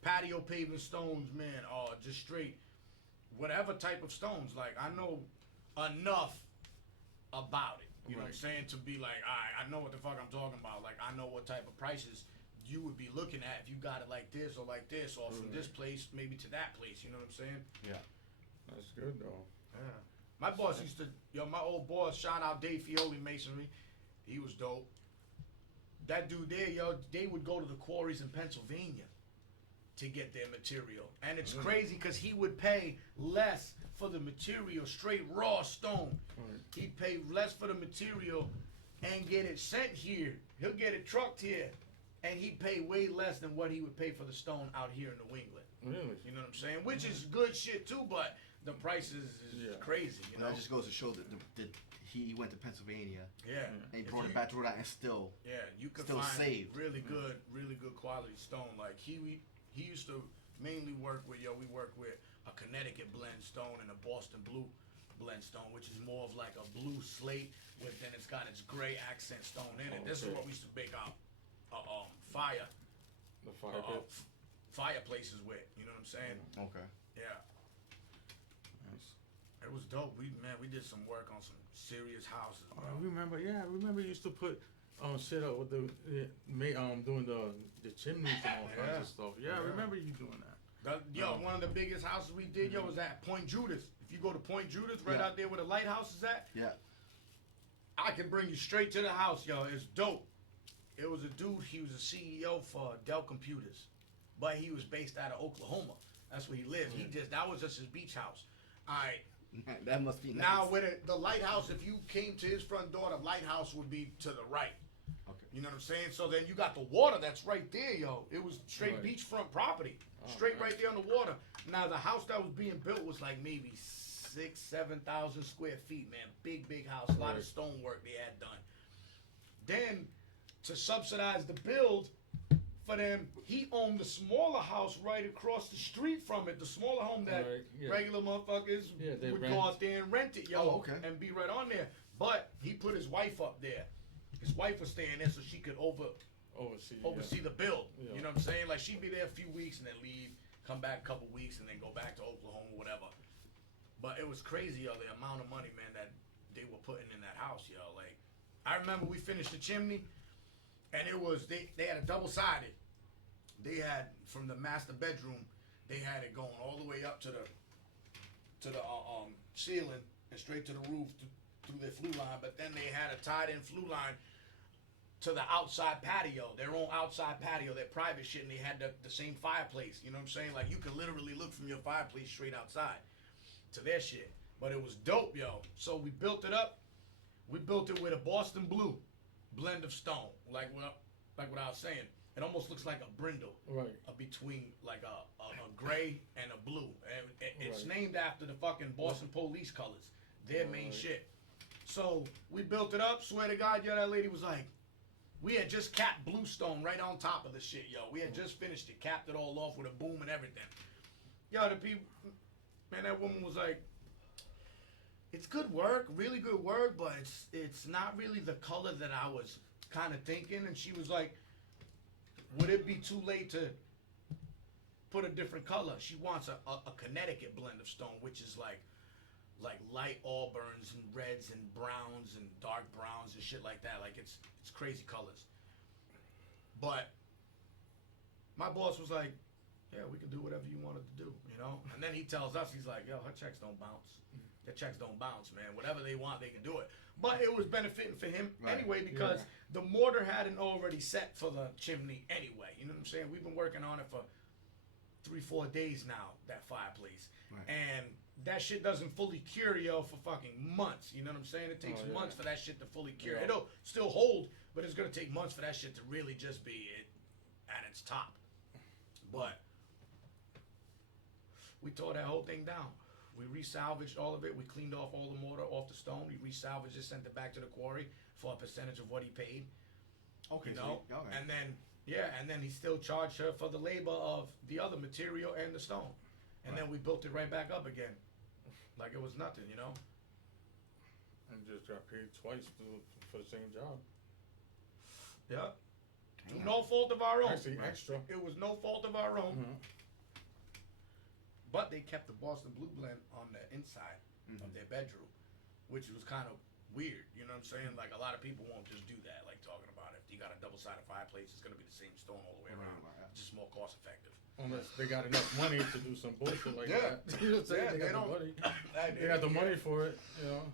Patio paving stones, man, or just straight whatever type of stones. Like I know enough about it. You know what I'm saying? To be like, I know what the fuck I'm talking about. Like I know what type of prices you would be looking at if you got it like this, or from this place maybe to that place. You know what I'm saying? Yeah. That's good though. Yeah. My boss used to, my old boss, shout out Dave Fioli Masonry. He was dope. That dude there, they would go to the quarries in Pennsylvania to get their material. And it's crazy because he would pay less for the material, straight raw stone. Right. He'd pay less for the material and get it sent here. He'll get it trucked here. And he'd pay way less than what he would pay for the stone out here in New England. Really? You know what I'm saying? Which is good shit too, but the price is Yeah. crazy, you And know? that just goes to show that he went to Pennsylvania Yeah. and he If brought you- it back to Rhode Island and still. Yeah, you could Still find saved. really good quality stone. Like he used to mainly work with we work with a Connecticut blend stone and a Boston blue blend stone, which is more of like a blue slate with then it's got its gray accent stone in it. This is Okay. what we used to bake out fire The fire pit. fireplaces with. You know what I'm saying? Okay. Yeah. Nice. It was dope. We did some work on some serious houses, bro. I remember you used to put shit up with doing the chimneys and all kinds Yeah. of stuff. Yeah, I Yeah. remember you doing that. One of the biggest houses we did, was at Point Judas. If you go to Point Judas, right Yeah. out there where the lighthouse is at, Yeah. I can bring you straight to the house, yo. It's dope. It was a dude, he was a CEO for Dell Computers, but he was based out of Oklahoma. That's where he lived. That was just his beach house. All right. That must be nice. Now, with the lighthouse, if you came to his front door, the lighthouse would be to the right. Okay. You know what I'm saying? So then you got the water that's right there, yo. It was straight Right. beachfront property. Oh, Straight man. right there on the water. Now, the house that was being built was like maybe 7,000 square feet, man. Big house. A lot of Right. stonework they had done. Then, to subsidize the build for them, he owned the smaller house right across the street from it. The smaller home that Right, yeah. regular motherfuckers Yeah, they would rent. go out there and rent it, yo. Oh, okay. And be right on there. But he put his wife up there. His wife was staying there so she could oversee the build. Yeah. You know what I'm saying? Like she'd be there a few weeks and then leave, come back a couple weeks and then go back to Oklahoma, whatever. But it was crazy, yo, the amount of money, man, that they were putting in that house, yo. Like I remember we finished the chimney and it was they had a double sided. They had from the master bedroom, they had it going all the way up to the ceiling and straight to the roof through their flue line, but then they had a tied in flue line to the outside patio, their own outside patio, their private shit, and they had the same fireplace. You know what I'm saying? Like you could literally look from your fireplace straight outside to their shit. But it was dope, yo. So we built it up. We built it with a Boston blue blend of stone, like what I was saying. It almost looks like a brindle, Right. between like a gray and a blue. And it's Right. named after the fucking Boston police colors, their main Right. shit. So we built it up. Swear to God, yo, that lady was like, we had just capped bluestone right on top of the shit, yo. We had just finished it, capped it all off with a boom and everything. Yo, the people, man, that woman was like, it's good work, really good work, but it's not really the color that I was kind of thinking. And she was like, would it be too late to put a different color? She wants a Connecticut blend of stone, which is like light auburns and reds and browns and dark browns and shit like that. Like it's crazy colors. But my boss was like, yeah, we can do whatever you wanted to do, you know? And then he tells us, he's like, yo, her checks don't bounce. Their checks don't bounce, man. Whatever they want, they can do it. But it was benefiting for him Right. anyway because the mortar hadn't already set for the chimney anyway. You know what I'm saying? We've been working on it for 3-4 days now, that fireplace. Right. And that shit doesn't fully cure, yo, for fucking months. You know what I'm saying? It takes Oh, yeah. months for that shit to fully cure. Yeah. It'll still hold, but it's gonna take months for that shit to really just be at its top. But we tore that whole thing down. We resalvaged all of it. We cleaned off all the mortar off the stone. We resalvaged it, sent it back to the quarry for a percentage of what he paid. Okay. You know, So, okay. and then he still charged her for the labor of the other material and the stone, and then we built it right back up again, like it was nothing, you know. And just got paid twice for the same job. Yeah. Damn. No fault of our own. Actually, extra. It was no fault of our own. Mhm. But they kept the Boston Blue blend on the inside of their bedroom, which was kind of weird. You know what I'm saying? Like a lot of people won't just do that. Like talking about it. If you got a double-sided fireplace, it's gonna be the same stone all the way around. Right. It's just more cost-effective. Unless they got enough money to do some bullshit like Yeah. that. You know what I'm saying? Yeah, they they got don't- the money. Hey, They got the money for it, you know.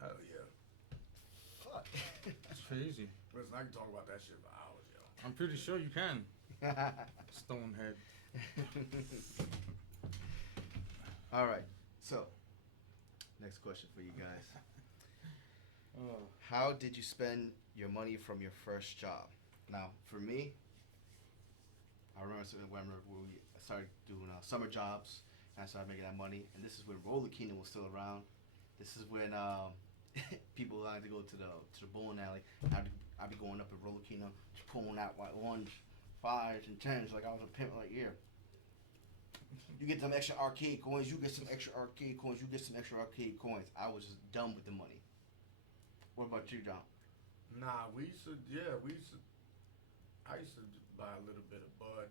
Oh yeah. Fuck. It's crazy. Listen, I can talk about that shit for hours, yo. I'm pretty sure you can. Stonehead. All right. So, next question for you guys. Oh. How did you spend your money from your first job? Now, for me, I remember when we started doing summer jobs, and I started making that money. And this is when Roller Kingdom was still around. This is when people like to go to the bowling alley. I'd be going up at Roller Kingdom, just pulling out like ones, fives, and tens, like I was a pimp. Like, yeah. You get some extra arcade coins. You get some extra arcade coins. You get some extra arcade coins. I was just done with the money. What about you, John? Nah, we used to. I used to buy a little bit of bud,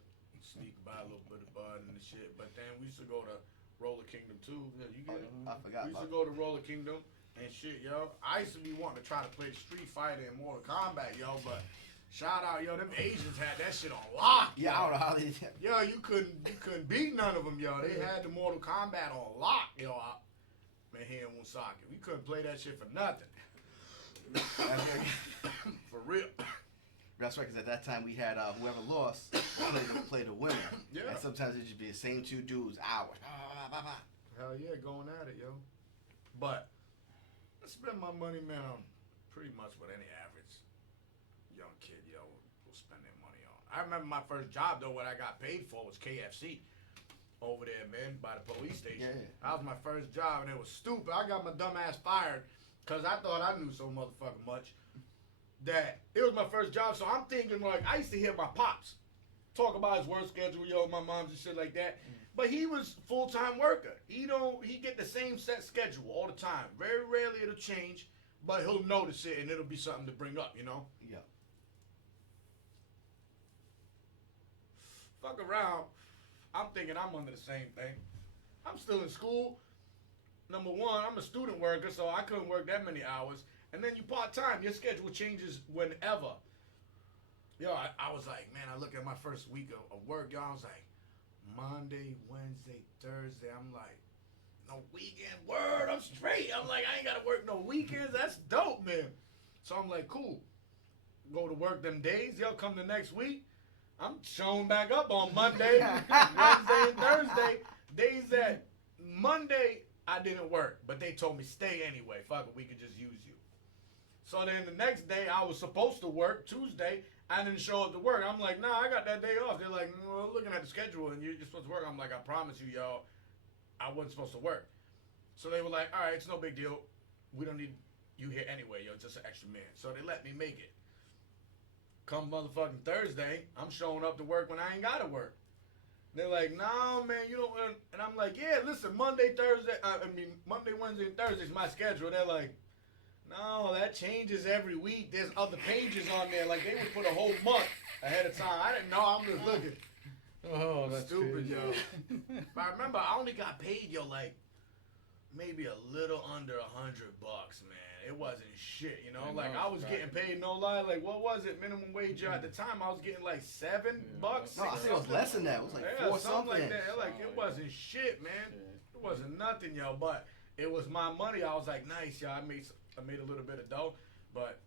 sneak buy a little bit of bud and the shit. But then we used to go to Roller Kingdom too. Yeah, you get it. I forgot. We used to go to Roller Kingdom and shit, yo. I used to be wanting to try to play Street Fighter and Mortal Kombat, yo. But shout out, yo. Them Asians had that shit on lock. Yeah, I don't know how they. Yo, you couldn't beat none of them, yo. They had the Mortal Kombat on lock, yo. Man, here in Woonsocket, we couldn't play that shit for nothing. For real. That's right, because at that time we had whoever lost play the winner. Yeah. And sometimes it'd just be the same two dudes hours. Hell yeah, going at it, yo. But I spend my money, man, on pretty much what any average young kid, yo, will spend their money on. I remember my first job, though, what I got paid for was KFC over there, man, by the police station. Yeah. That was my first job, and it was stupid. I got my dumb ass fired because I thought I knew so motherfucking much that it was my first job. So I'm thinking, like, I used to hear my pops talk about his work schedule, yo, my mom's and shit like that. But he was full-time worker. He get the same set schedule all the time. Very rarely it'll change, but he'll notice it and it'll be something to bring up, you know? Yeah. Fuck around. I'm thinking I'm under the same thing. I'm still in school. Number one, I'm a student worker, so I couldn't work that many hours. And then you part-time, your schedule changes whenever. Yo, I was like, man, I look at my first week of work, yo, I was like, Monday, Wednesday, Thursday, I'm like, no weekend, word, I'm straight. I'm like, I ain't got to work no weekends. That's dope, man. So I'm like, cool. Go to work them days, yo, come the next week. I'm showing back up on Monday, Wednesday, and Thursday. Days that Monday, I didn't work, but they told me stay anyway. Fuck it, we could just use you. So then the next day, I was supposed to work, Tuesday. I didn't show up to work. I'm like, nah, I got that day off. They're like, well, looking at the schedule, and you're supposed to work. I'm like, I promise you, y'all, I wasn't supposed to work. So they were like, all right, it's no big deal. We don't need you here anyway, yo, just an extra man. So they let me make it. Come motherfucking Thursday, I'm showing up to work when I ain't got to work. They're like, no, man, you don't. And I'm like, yeah, listen, Monday, Wednesday, and Thursday's my schedule. They're like, no, that changes every week. There's other pages on there. Like, they would put a whole month ahead of time. I didn't know. I'm just looking. Oh, that's Stupid, crazy. yo. But I remember I only got paid, yo, like, maybe a little under $100, man. It wasn't shit, you know? I Like, know, I was getting paid, no lie. Like, what was it? Minimum wage at the time, I was getting like $7. No, I think it was less than that. It was like Yeah, four something something. like that. Like, it wasn't shit, man. It wasn't nothing, yo. But it was my money. I was like, nice, yo. I made a little bit of dough, but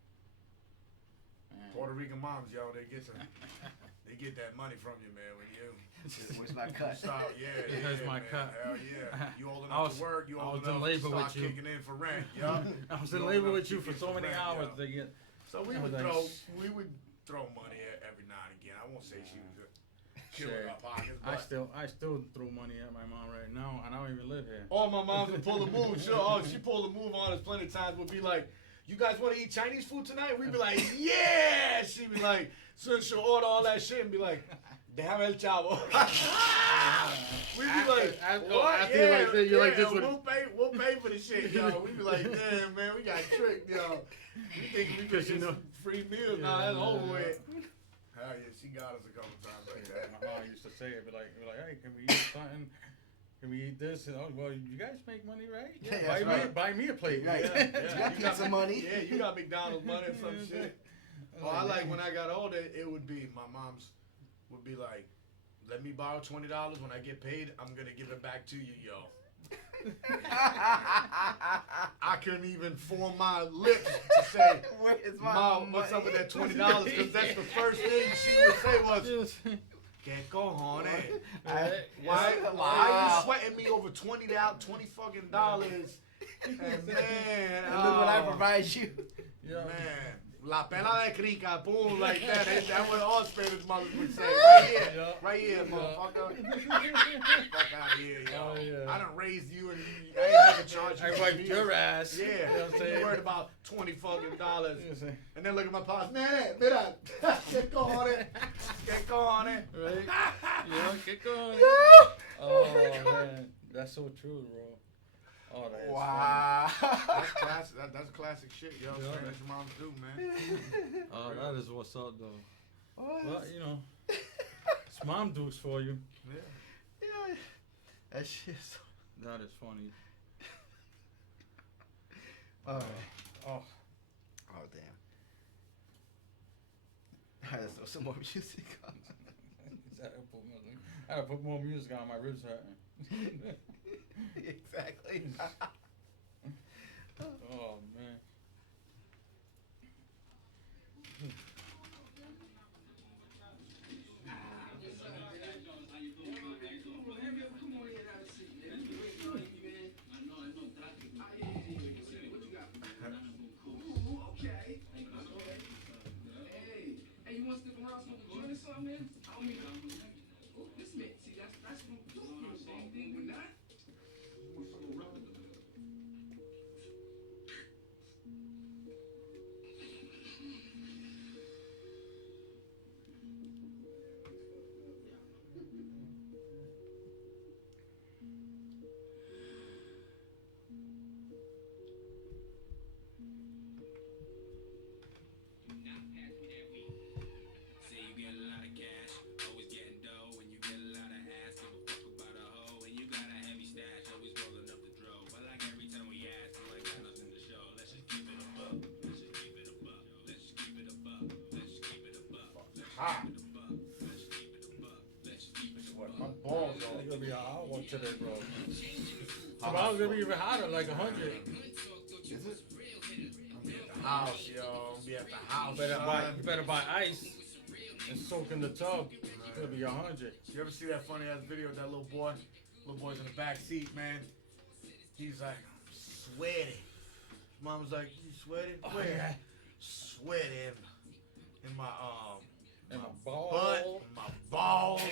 Puerto Rican moms, yo, they get that money from you, man. When you Where's my cut? start, yeah, Here's my man. cut. Hell yeah. You old I enough was- to work. You I old was in enough labor to start with you. kicking in for rent, yo. I was You in old labor enough with to you for kick so in many rent, hours yo. to get. So we I would was like, throw money every now and again. I won't say she was killing Shit. our pockets, I but still throw money at my mom right now, and I don't even live here. all my moms would pull a move. Sure, oh, she pulled a move on us plenty of times. Would be like, you guys want to eat Chinese food tonight? We'd be like, yeah. She'd be like, so she'll order all that shit and be like, déjame el chavo. We'd be like, what? after you're like this, you're like this with- we'll pay for the shit, yo. We'd be like, damn, man, we got tricked, yo. We think we could Because, you get know- some free meals. Nah, that's over with. Hell yeah, she got us a couple times like that. My mom used to say it, be like, hey, can we eat something? Can we eat this? And, oh, well, you guys make money, right? Yeah, that's right. Buy me a plate. Right. Yeah, You got pizza money. Yeah, you got McDonald's money or some shit. Oh, I like when I got older, it would be, my mom's would be like, let me borrow $20 when I get paid, I'm gonna give it back to you, yo. I couldn't even form my lips to say, Where's my Mom, what's up with that $20? Because that's the first thing she would say was, que cojones? Why are you sweating me over $20 fucking dollars? And man, And look what I provide you. Yeah. man. La pela de crica, boom, like that. That's what all Spanish mothers would say. Yeah. Right here, Yeah. motherfucker. Fuck out of here, yo. Oh, yeah. I done raised you and I ain't never charged you. I for wiped meals. your ass. Yeah, You know what I'm saying? you worried about $20 fucking. You know what I'm saying? And then look at my pops. Nene, mira, get cojones. Get cojones. Right? Yeah, get going. Oh Oh, man. That's so true, bro. Oh, that's Wow. That's classic. That's classic shit, yo. Yeah. Spanish moms do, man. funny. Oh, that is what's up, though. What? Well, you know, it's mom dukes for you. Yeah. Yeah. That shit's. That is funny. Alright. Oh, Oh damn. Alright, so some more music on. I gotta put more music on, my ribs hurting. Exactly. Oh, man. Hey, you want to stick around smoke a joint or something, man? I don't mean, oh, this man, see, that's what I'm doing. Same thing with that. Say you get a lot of cash, always getting dough, and you get a lot of ass, give a fuck about a hoe, and you got a heavy stash, always rolling up the dro. But like every time we ask, you ain't got nothing to show. Let's just keep it a buck. Let's just keep it a buck. Let's just keep it a buck. Let's just keep it a buck. Hot. Let's just keep it a buck. Let's just keep it a buck. My balls It's on. gonna be a hot one today, bro. Tomorrow's gonna be even hotter, like 100. Is it? House, yo. Be at the house. You better buy ice and soak in the tub. It's gonna be 100. You ever see that funny ass video of that little boy? Little boy's in the back seat, man. He's like, I'm sweating. Mom's like, you sweating? Oh, Where? yeah. Sweating in my And my ball. butt, my balls,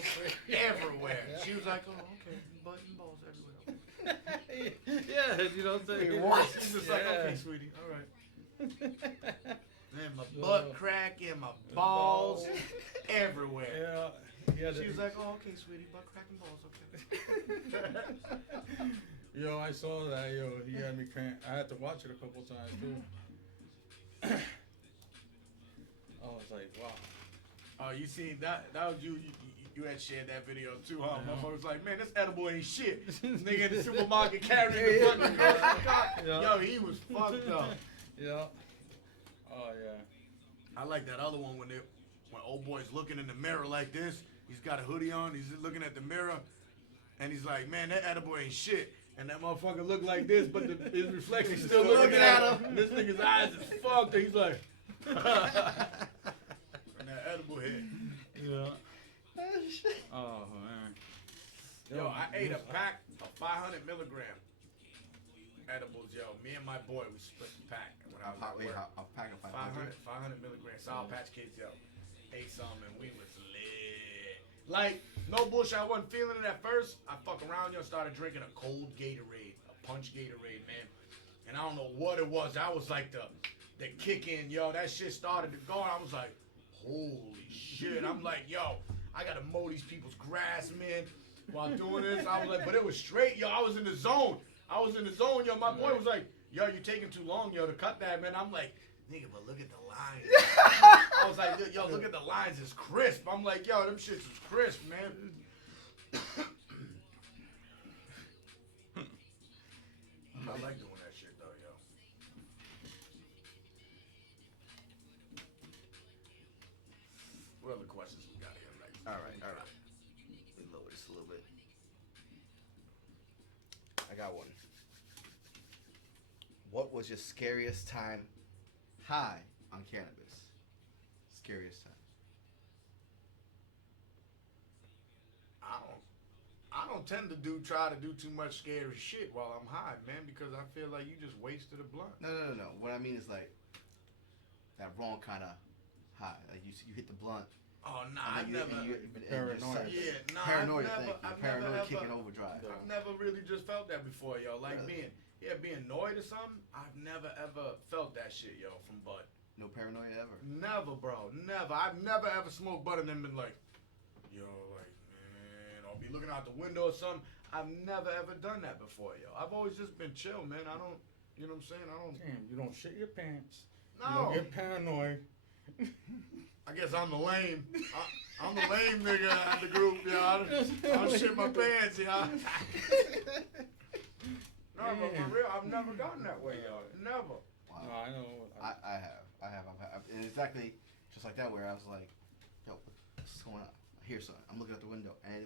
everywhere. She was like, oh, okay, butt and balls everywhere. Yeah, you know what I'm saying? Wait, what? She's just like, Yeah. okay, sweetie, all right. And my butt crack and my balls everywhere. Yeah. She was like, oh, okay, sweetie, butt crack and balls, okay. Yo, I saw that. Yo, he had me cramp. I had to watch it a couple times too. I was like, wow. Oh, you seen that? That was you. You had shared that video too, huh? Yeah. Motherfuckers like, man, this edible ain't shit. This nigga in the supermarket carrying the fucking grocery cart. Yeah. Yo, he was fucked up. Yeah. Oh yeah. I like that other one when old boy's looking in the mirror like this. He's got a hoodie on. He's looking at the mirror, and he's like, man, that edible ain't shit. And that motherfucker look like this, but his reflection is still looking at him. And this nigga's eyes is fucked. And he's like, and that edible hit. Yeah. Oh man. Yo, I ate a pack of 500 milligram edibles, yo. Me and my boy, we split the pack when I was at work. I'll pack a 500 milligrams. Sour Patch Kids, yo. Ate some and we was lit. Like, no bullshit, I wasn't feeling it at first. I fuck around, yo, started drinking a cold Gatorade, a punch Gatorade, man. And I don't know what it was. That was like the kick in, yo. That shit started to go, and I was like, holy shit. I'm like, yo, I gotta mow these people's grass, man. While doing this, I was like, but it was straight, yo. I was in the zone. Yo. My boy was like, yo, you taking too long, yo, to cut that, man. I'm like, nigga, but look at the lines. I was like, yo, look at the lines. It's crisp. I'm like, yo, them shits is crisp, man. I like doing that shit, though, yo. What other questions we got here? Like, All right. Let me lower this a little bit. I got one. What was your scariest time high on cannabis? Scariest time. I don't tend to try to do too much scary shit while I'm high, man, because I feel like you just wasted a blunt. No. What I mean is like, that wrong kind of high. Like you hit the blunt. Oh nah, and I've you- never. and you- and Paranoia. you're set. Yeah, nah, Paranoia. I've never, Thank you. I've Paranoia never kicking ever, overdrive. Yeah. I've never really just felt that before, yo. Like Really? being annoyed or something. I've never ever felt that shit, yo, from bud. No paranoia ever. Never, bro. Never. I've never ever smoked bud and then been like, yo, like, man, I'll be looking out the window or something. I've never ever done that before, yo. I've always just been chill, man. I don't, you know what I'm saying? I don't. Damn, you don't shit your pants. You No. don't get paranoid. I guess I'm the lame. I'm the lame nigga out the group, yo. I don't shit my pants, yo. No, but for real, I've never gotten that way, yo. Never. Wow. No, I know. I have. And exactly just like that, where I was like, yo, what's going on? I hear something. I'm looking out the window, and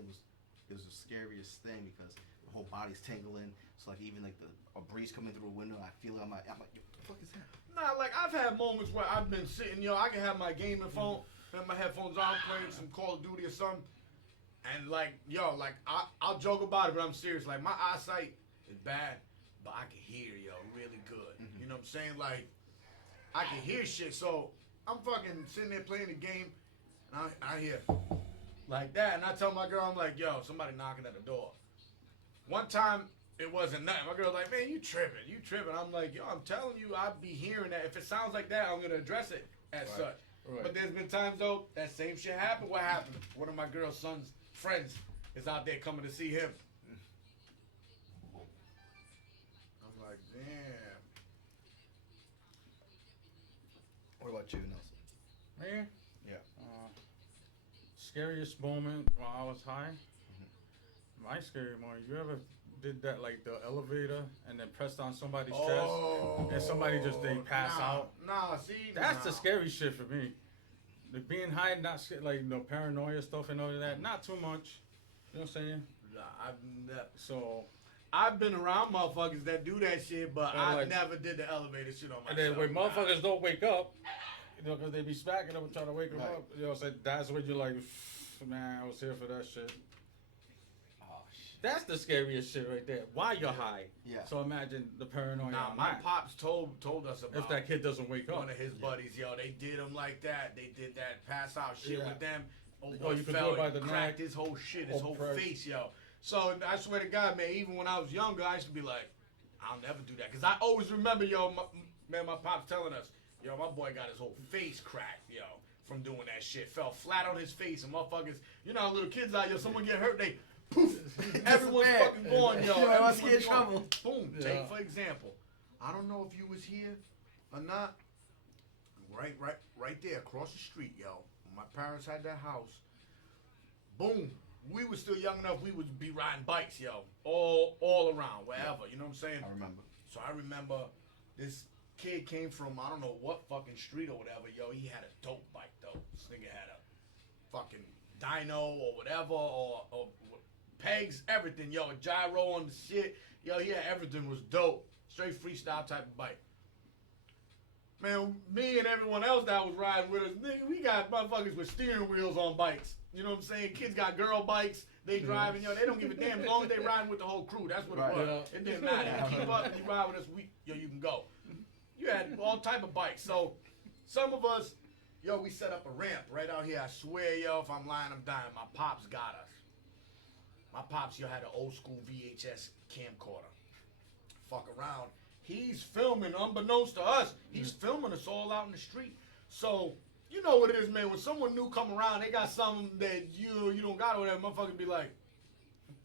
it was the scariest thing because the whole body's tingling. So like even like a breeze coming through the window, I feel it. I'm like, yo, what the fuck is that? Nah, like I've had moments where I've been sitting, yo, I can have my gaming phone, have my headphones on, playing some Call of Duty or something, and like, yo, like I'll joke about it, but I'm serious. Like my eyesight is bad, but I can hear, yo, really good. You know what I'm saying? Like I can hear shit, so I'm fucking sitting there playing the game, and I hear like that, and I tell my girl, I'm like, yo, somebody knocking at the door. One time. It wasn't nothing. My girl's like, man, you tripping. I'm like, yo, I'm telling you, I be hearing that. If it sounds like that, I'm going to address it as Right. such. Right. But there's been times, though, that same shit happened. What happened? One of my girl's son's friends is out there coming to see him. I'm like, damn. What about you, Nelson? Man. Yeah. Scariest moment while I was high. My scary moment. You ever did that like the elevator and then pressed on somebody's chest and somebody just they pass out? Nah, see, That's the nah. scary shit for me. The being high, not like no paranoia stuff and all of that. Not too much. You know what I'm saying? Nah, I've never. So I've been around motherfuckers that do that shit, but But I like- never did the elevator shit on myself. and then when Nah. motherfuckers don't wake up, you know, because they be smacking them and trying to wake them Right. up. You know, so that's when you're like, man, I was here for that shit. Oh shit. That's the scariest shit right there. Why you're high. Yeah. So imagine the paranoia Nah, on my that. pops told us about If that kid doesn't wake up. one of his buddies, yo. They did him like that. They did that pass out shit Yeah. with them. Oh, boy you could fell do it by and the cracked neck. his whole shit, his Oh, whole Christ. face, yo. So I swear to God, man, even when I was younger, I used to be like, I'll never do that. Because I always remember, yo, my pops telling us, yo, my boy got his whole face cracked, yo, from doing that shit. Fell flat on his face, and motherfuckers, you know how little kids are, yo, someone get hurt, they poof, everyone's Disappear. fucking going, yo. Yo, I everyone's must get in going. trouble. Boom. Yeah. Take for example, I don't know if you was here or not. Right there across the street, yo. My parents had that house. Boom. We were still young enough. We would be riding bikes, yo, all around, wherever. You know what I'm saying? I remember. So I remember this kid came from I don't know what fucking street or whatever, yo. He had a dope bike though. This nigga had a fucking dyno or whatever, or pegs, everything, yo. A gyro on the shit, yo. He had everything was dope. Straight freestyle type of bike. Man, me and everyone else that was riding with us, nigga, we got motherfuckers with steering wheels on bikes. You know what I'm saying? Kids got girl bikes. They driving, yo. They don't give a damn. As long as they riding with the whole crew, that's what Right. it was. Yeah. It didn't matter. You keep up and you ride with us, yo, you can go. You had all type of bikes. So some of us, yo, we set up a ramp right out here. I swear, yo, if I'm lying, I'm dying. My pops got us. My pops, yo, had an old school VHS camcorder. Fuck around. He's filming, unbeknownst to us. He's filming us all out in the street. So, you know what it is, man. When someone new come around, they got something that you don't got or whatever, motherfucker be like,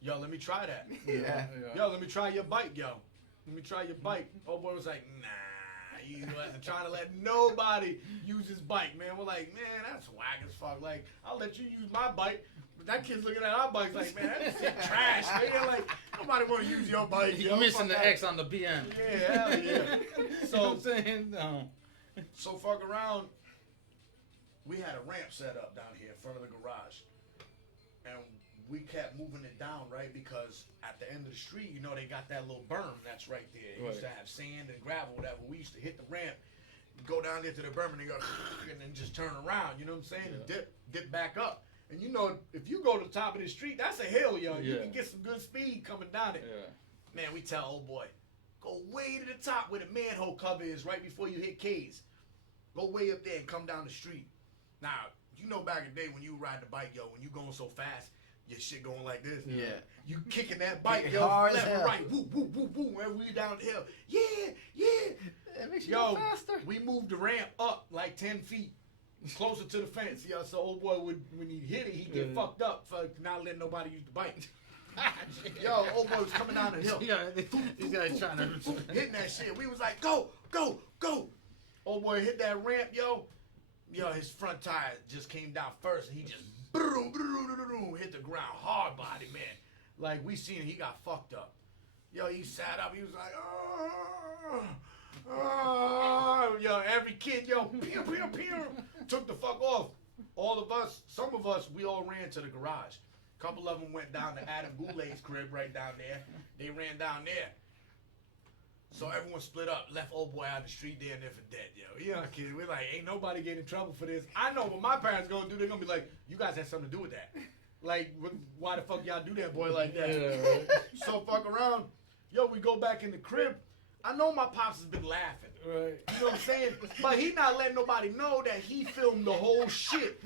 yo, let me try that. Yeah. Yo, let me try your bike, yo. Let me try your bike. Old boy was like, nah, he wasn't trying to let nobody use his bike, man. We're like, man, that's whack as fuck. Like, I'll let you use my bike. But that kid's looking at our bikes like, man, that shit trash, nigga. Like, nobody want to use your bike, yo. You're missing Fuck the that. X on the BM. Yeah, hell yeah. You know So, what I'm saying? No. so fuck around. We had a ramp set up down here in front of the garage. And we kept moving it down, right? Because at the end of the street, you know, they got that little berm that's right there. It used to Right. have sand and gravel, whatever. We used to hit the ramp, go down there to the berm, and they go, and then just turn around, you know what I'm saying? And dip back up. And you know, if you go to the top of the street, that's a hill, yo. You Yeah. can get some good speed coming down it. Yeah. Man, we tell old boy, go way to the top where the manhole cover is right before you hit K's. Go way up there and come down the street. Now, you know back in the day when you ride the bike, yo, when you going so fast, your shit going like this. Yeah. You kicking that bike, Kicking yo, hard left as and hell. right, whoop, whoop, whoop, whoop, and we down the hill. Yeah, yeah. It makes you Yo, go faster. we moved the ramp up like 10 feet. Closer to the fence, yo. So old boy would, when he hit it, he'd get fucked up for not letting nobody use the bike. Yo, old boy was coming down the hill. Yeah, these guys trying to. Hitting that shit. We was like, go, go, go. Old boy hit that ramp, yo. Yo, his front tire just came down first, and he just boom, boom, boom, boom, hit the ground. Hard body, man. Like, we seen it, he got fucked up. Yo, he sat up, he was like, yo, every kid, yo, pew, pew, pew, took the fuck off. All of us, some of us, we all ran to the garage. A couple of them went down to Adam Goulet's crib right down there. They ran down there. So everyone split up, left old boy out the street there and there for dead, yo. You know, kid, we're like, ain't nobody getting in trouble for this. I know what my parents gonna do. They're gonna be like, you guys had something to do with that. Like, why the fuck y'all do that, boy, like that? Yeah, right. So fuck around. Yo, we go back in the crib. I know my pops has been laughing. Right. You know what I'm saying? But he not letting nobody know that he filmed the whole shit.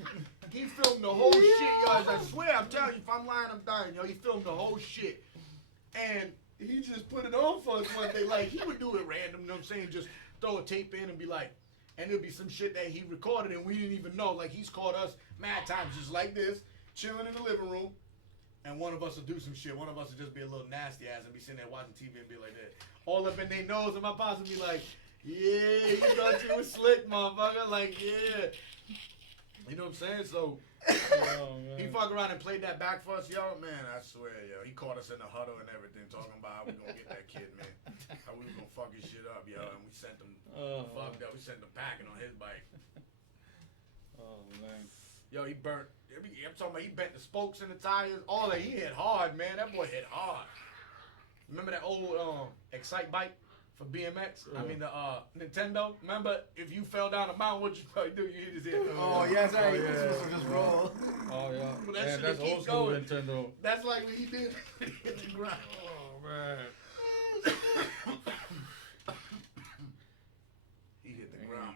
He filmed the whole shit, yo. As I swear, I'm telling you, if I'm lying, I'm dying, yo. He filmed the whole shit. And he just put it on for us one day. Like, he would do it random, you know what I'm saying? Just throw a tape in and be like, and it'll be some shit that he recorded and we didn't even know. Like, he's caught us mad times just like this, chilling in the living room. And one of us will do some shit. One of us will just be a little nasty ass and be sitting there watching TV and be like that. All up in their nose, and my pops will be like, yeah, you thought you was slick, motherfucker. Like, yeah. You know what I'm saying? So, he fuck around and played that back for us, yo. Man, I swear, yo. He caught us in the huddle and everything, talking about how we gonna get that kid, man. How we was gonna fuck his shit up, yo. And we sent him fucked up. We sent him packing on his bike. Oh, man. Yo, he burnt. I'm talking about he bent the spokes in the tires. All that. He hit hard, man. That boy hit hard. Remember that old Excite bike for BMX? I mean the Nintendo. Remember if you fell down a mountain, what you probably do? You hit his head. Oh, yeah, that's right. Oh, yeah. This was just roll. Oh, yeah. Well, that Yeah, shit that's keep old school going. Nintendo. That's like what he did. Hit the ground. Oh, man. He hit the ground.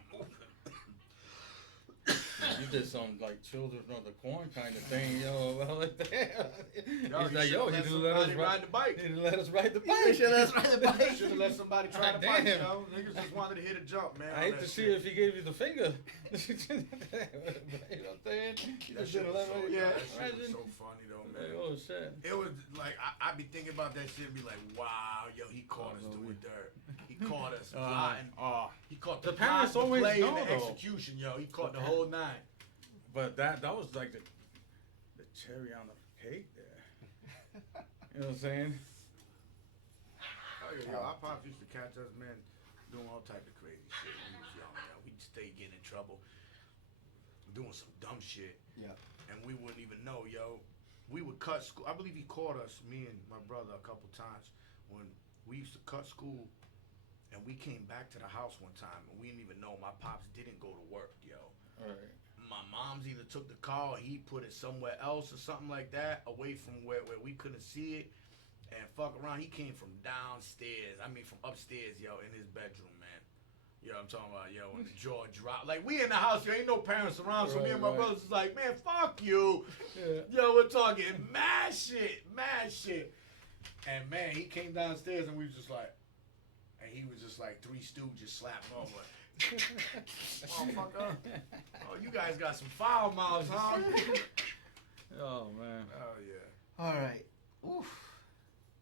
You did some like children of the corn kind of thing, yo. About like that. Yo, He's like, yo, he didn't let us ride the bike. He didn't let us ride the Yeah, bike. shit, let's ride the bike. Should have let somebody try the Damn. bike, yo. Niggas just wanted to hit a jump, man. I hate to see if he gave you the finger. You know what I'm saying? You That just shit didn't was let so, me. that shit was Imagine. so funny though, man. Like, oh shit. It was like I be thinking about that shit and be like, wow, yo, he caught us doing dirt. He caught us plotting. He caught the The parents plot, the always play, know, and the though. execution, yo. He caught the whole nine. But that was like the cherry on the cake there. You know what I'm saying? Oh yeah, yo, our pops used to catch us, man, doing all type of crazy shit when we was young, yo. We'd stay getting in trouble, doing some dumb shit. Yeah. And we wouldn't even know, yo. We would cut school. I believe he caught us, me and my brother, a couple times when we used to cut school. And we came back to the house one time, and we didn't even know my pops didn't go to work, yo. All right. My mom's either took the car or he put it somewhere else or something like that, away from where we couldn't see it. And fuck around, he came from downstairs. I mean, from upstairs, yo, in his bedroom, man. Yo, I'm talking about, yo, when the jaw dropped. Like, we in the house, there ain't no parents around, so me and my brothers is like, man, fuck you. Yeah. Yo, we're talking mad shit. And, man, he came downstairs and we was just like, and he was just like Three Stooges slapping off like, motherfucker. Oh, you guys got some foul mouths, huh? Oh man. Oh, yeah. All right. Oof.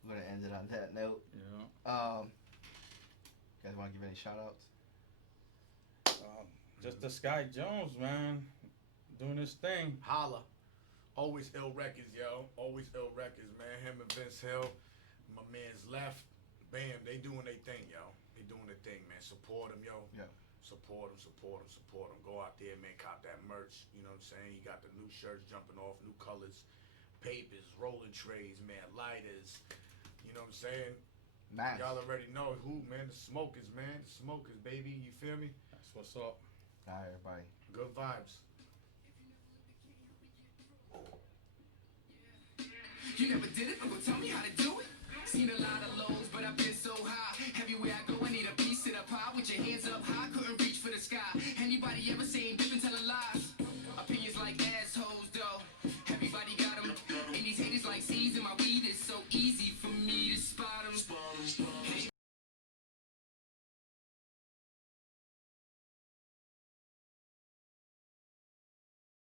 We're gonna end it on that note. Yeah. You guys want to give any shout outs? Just the Sky Jones, man, doing his thing. Holla. Always ill records, yo. Always ill records, man. Him and Vince Hill. My man's left. Bam, they doing their thing, yo. They doing their thing, man. Support them, yo. Yeah. Support them. Go out there, man. Cop that merch. You know what I'm saying? You got the new shirts jumping off, new colors, papers, rolling trays, man, lighters. You know what I'm saying? Nice. Y'all already know who, man. The smokers, man. The smokers, baby. You feel me? That's what's up. All right, everybody. Good vibes. You never did it, but go tell me how to do it. Seen a lot of lows, but I've been so high. Everywhere I go, I need a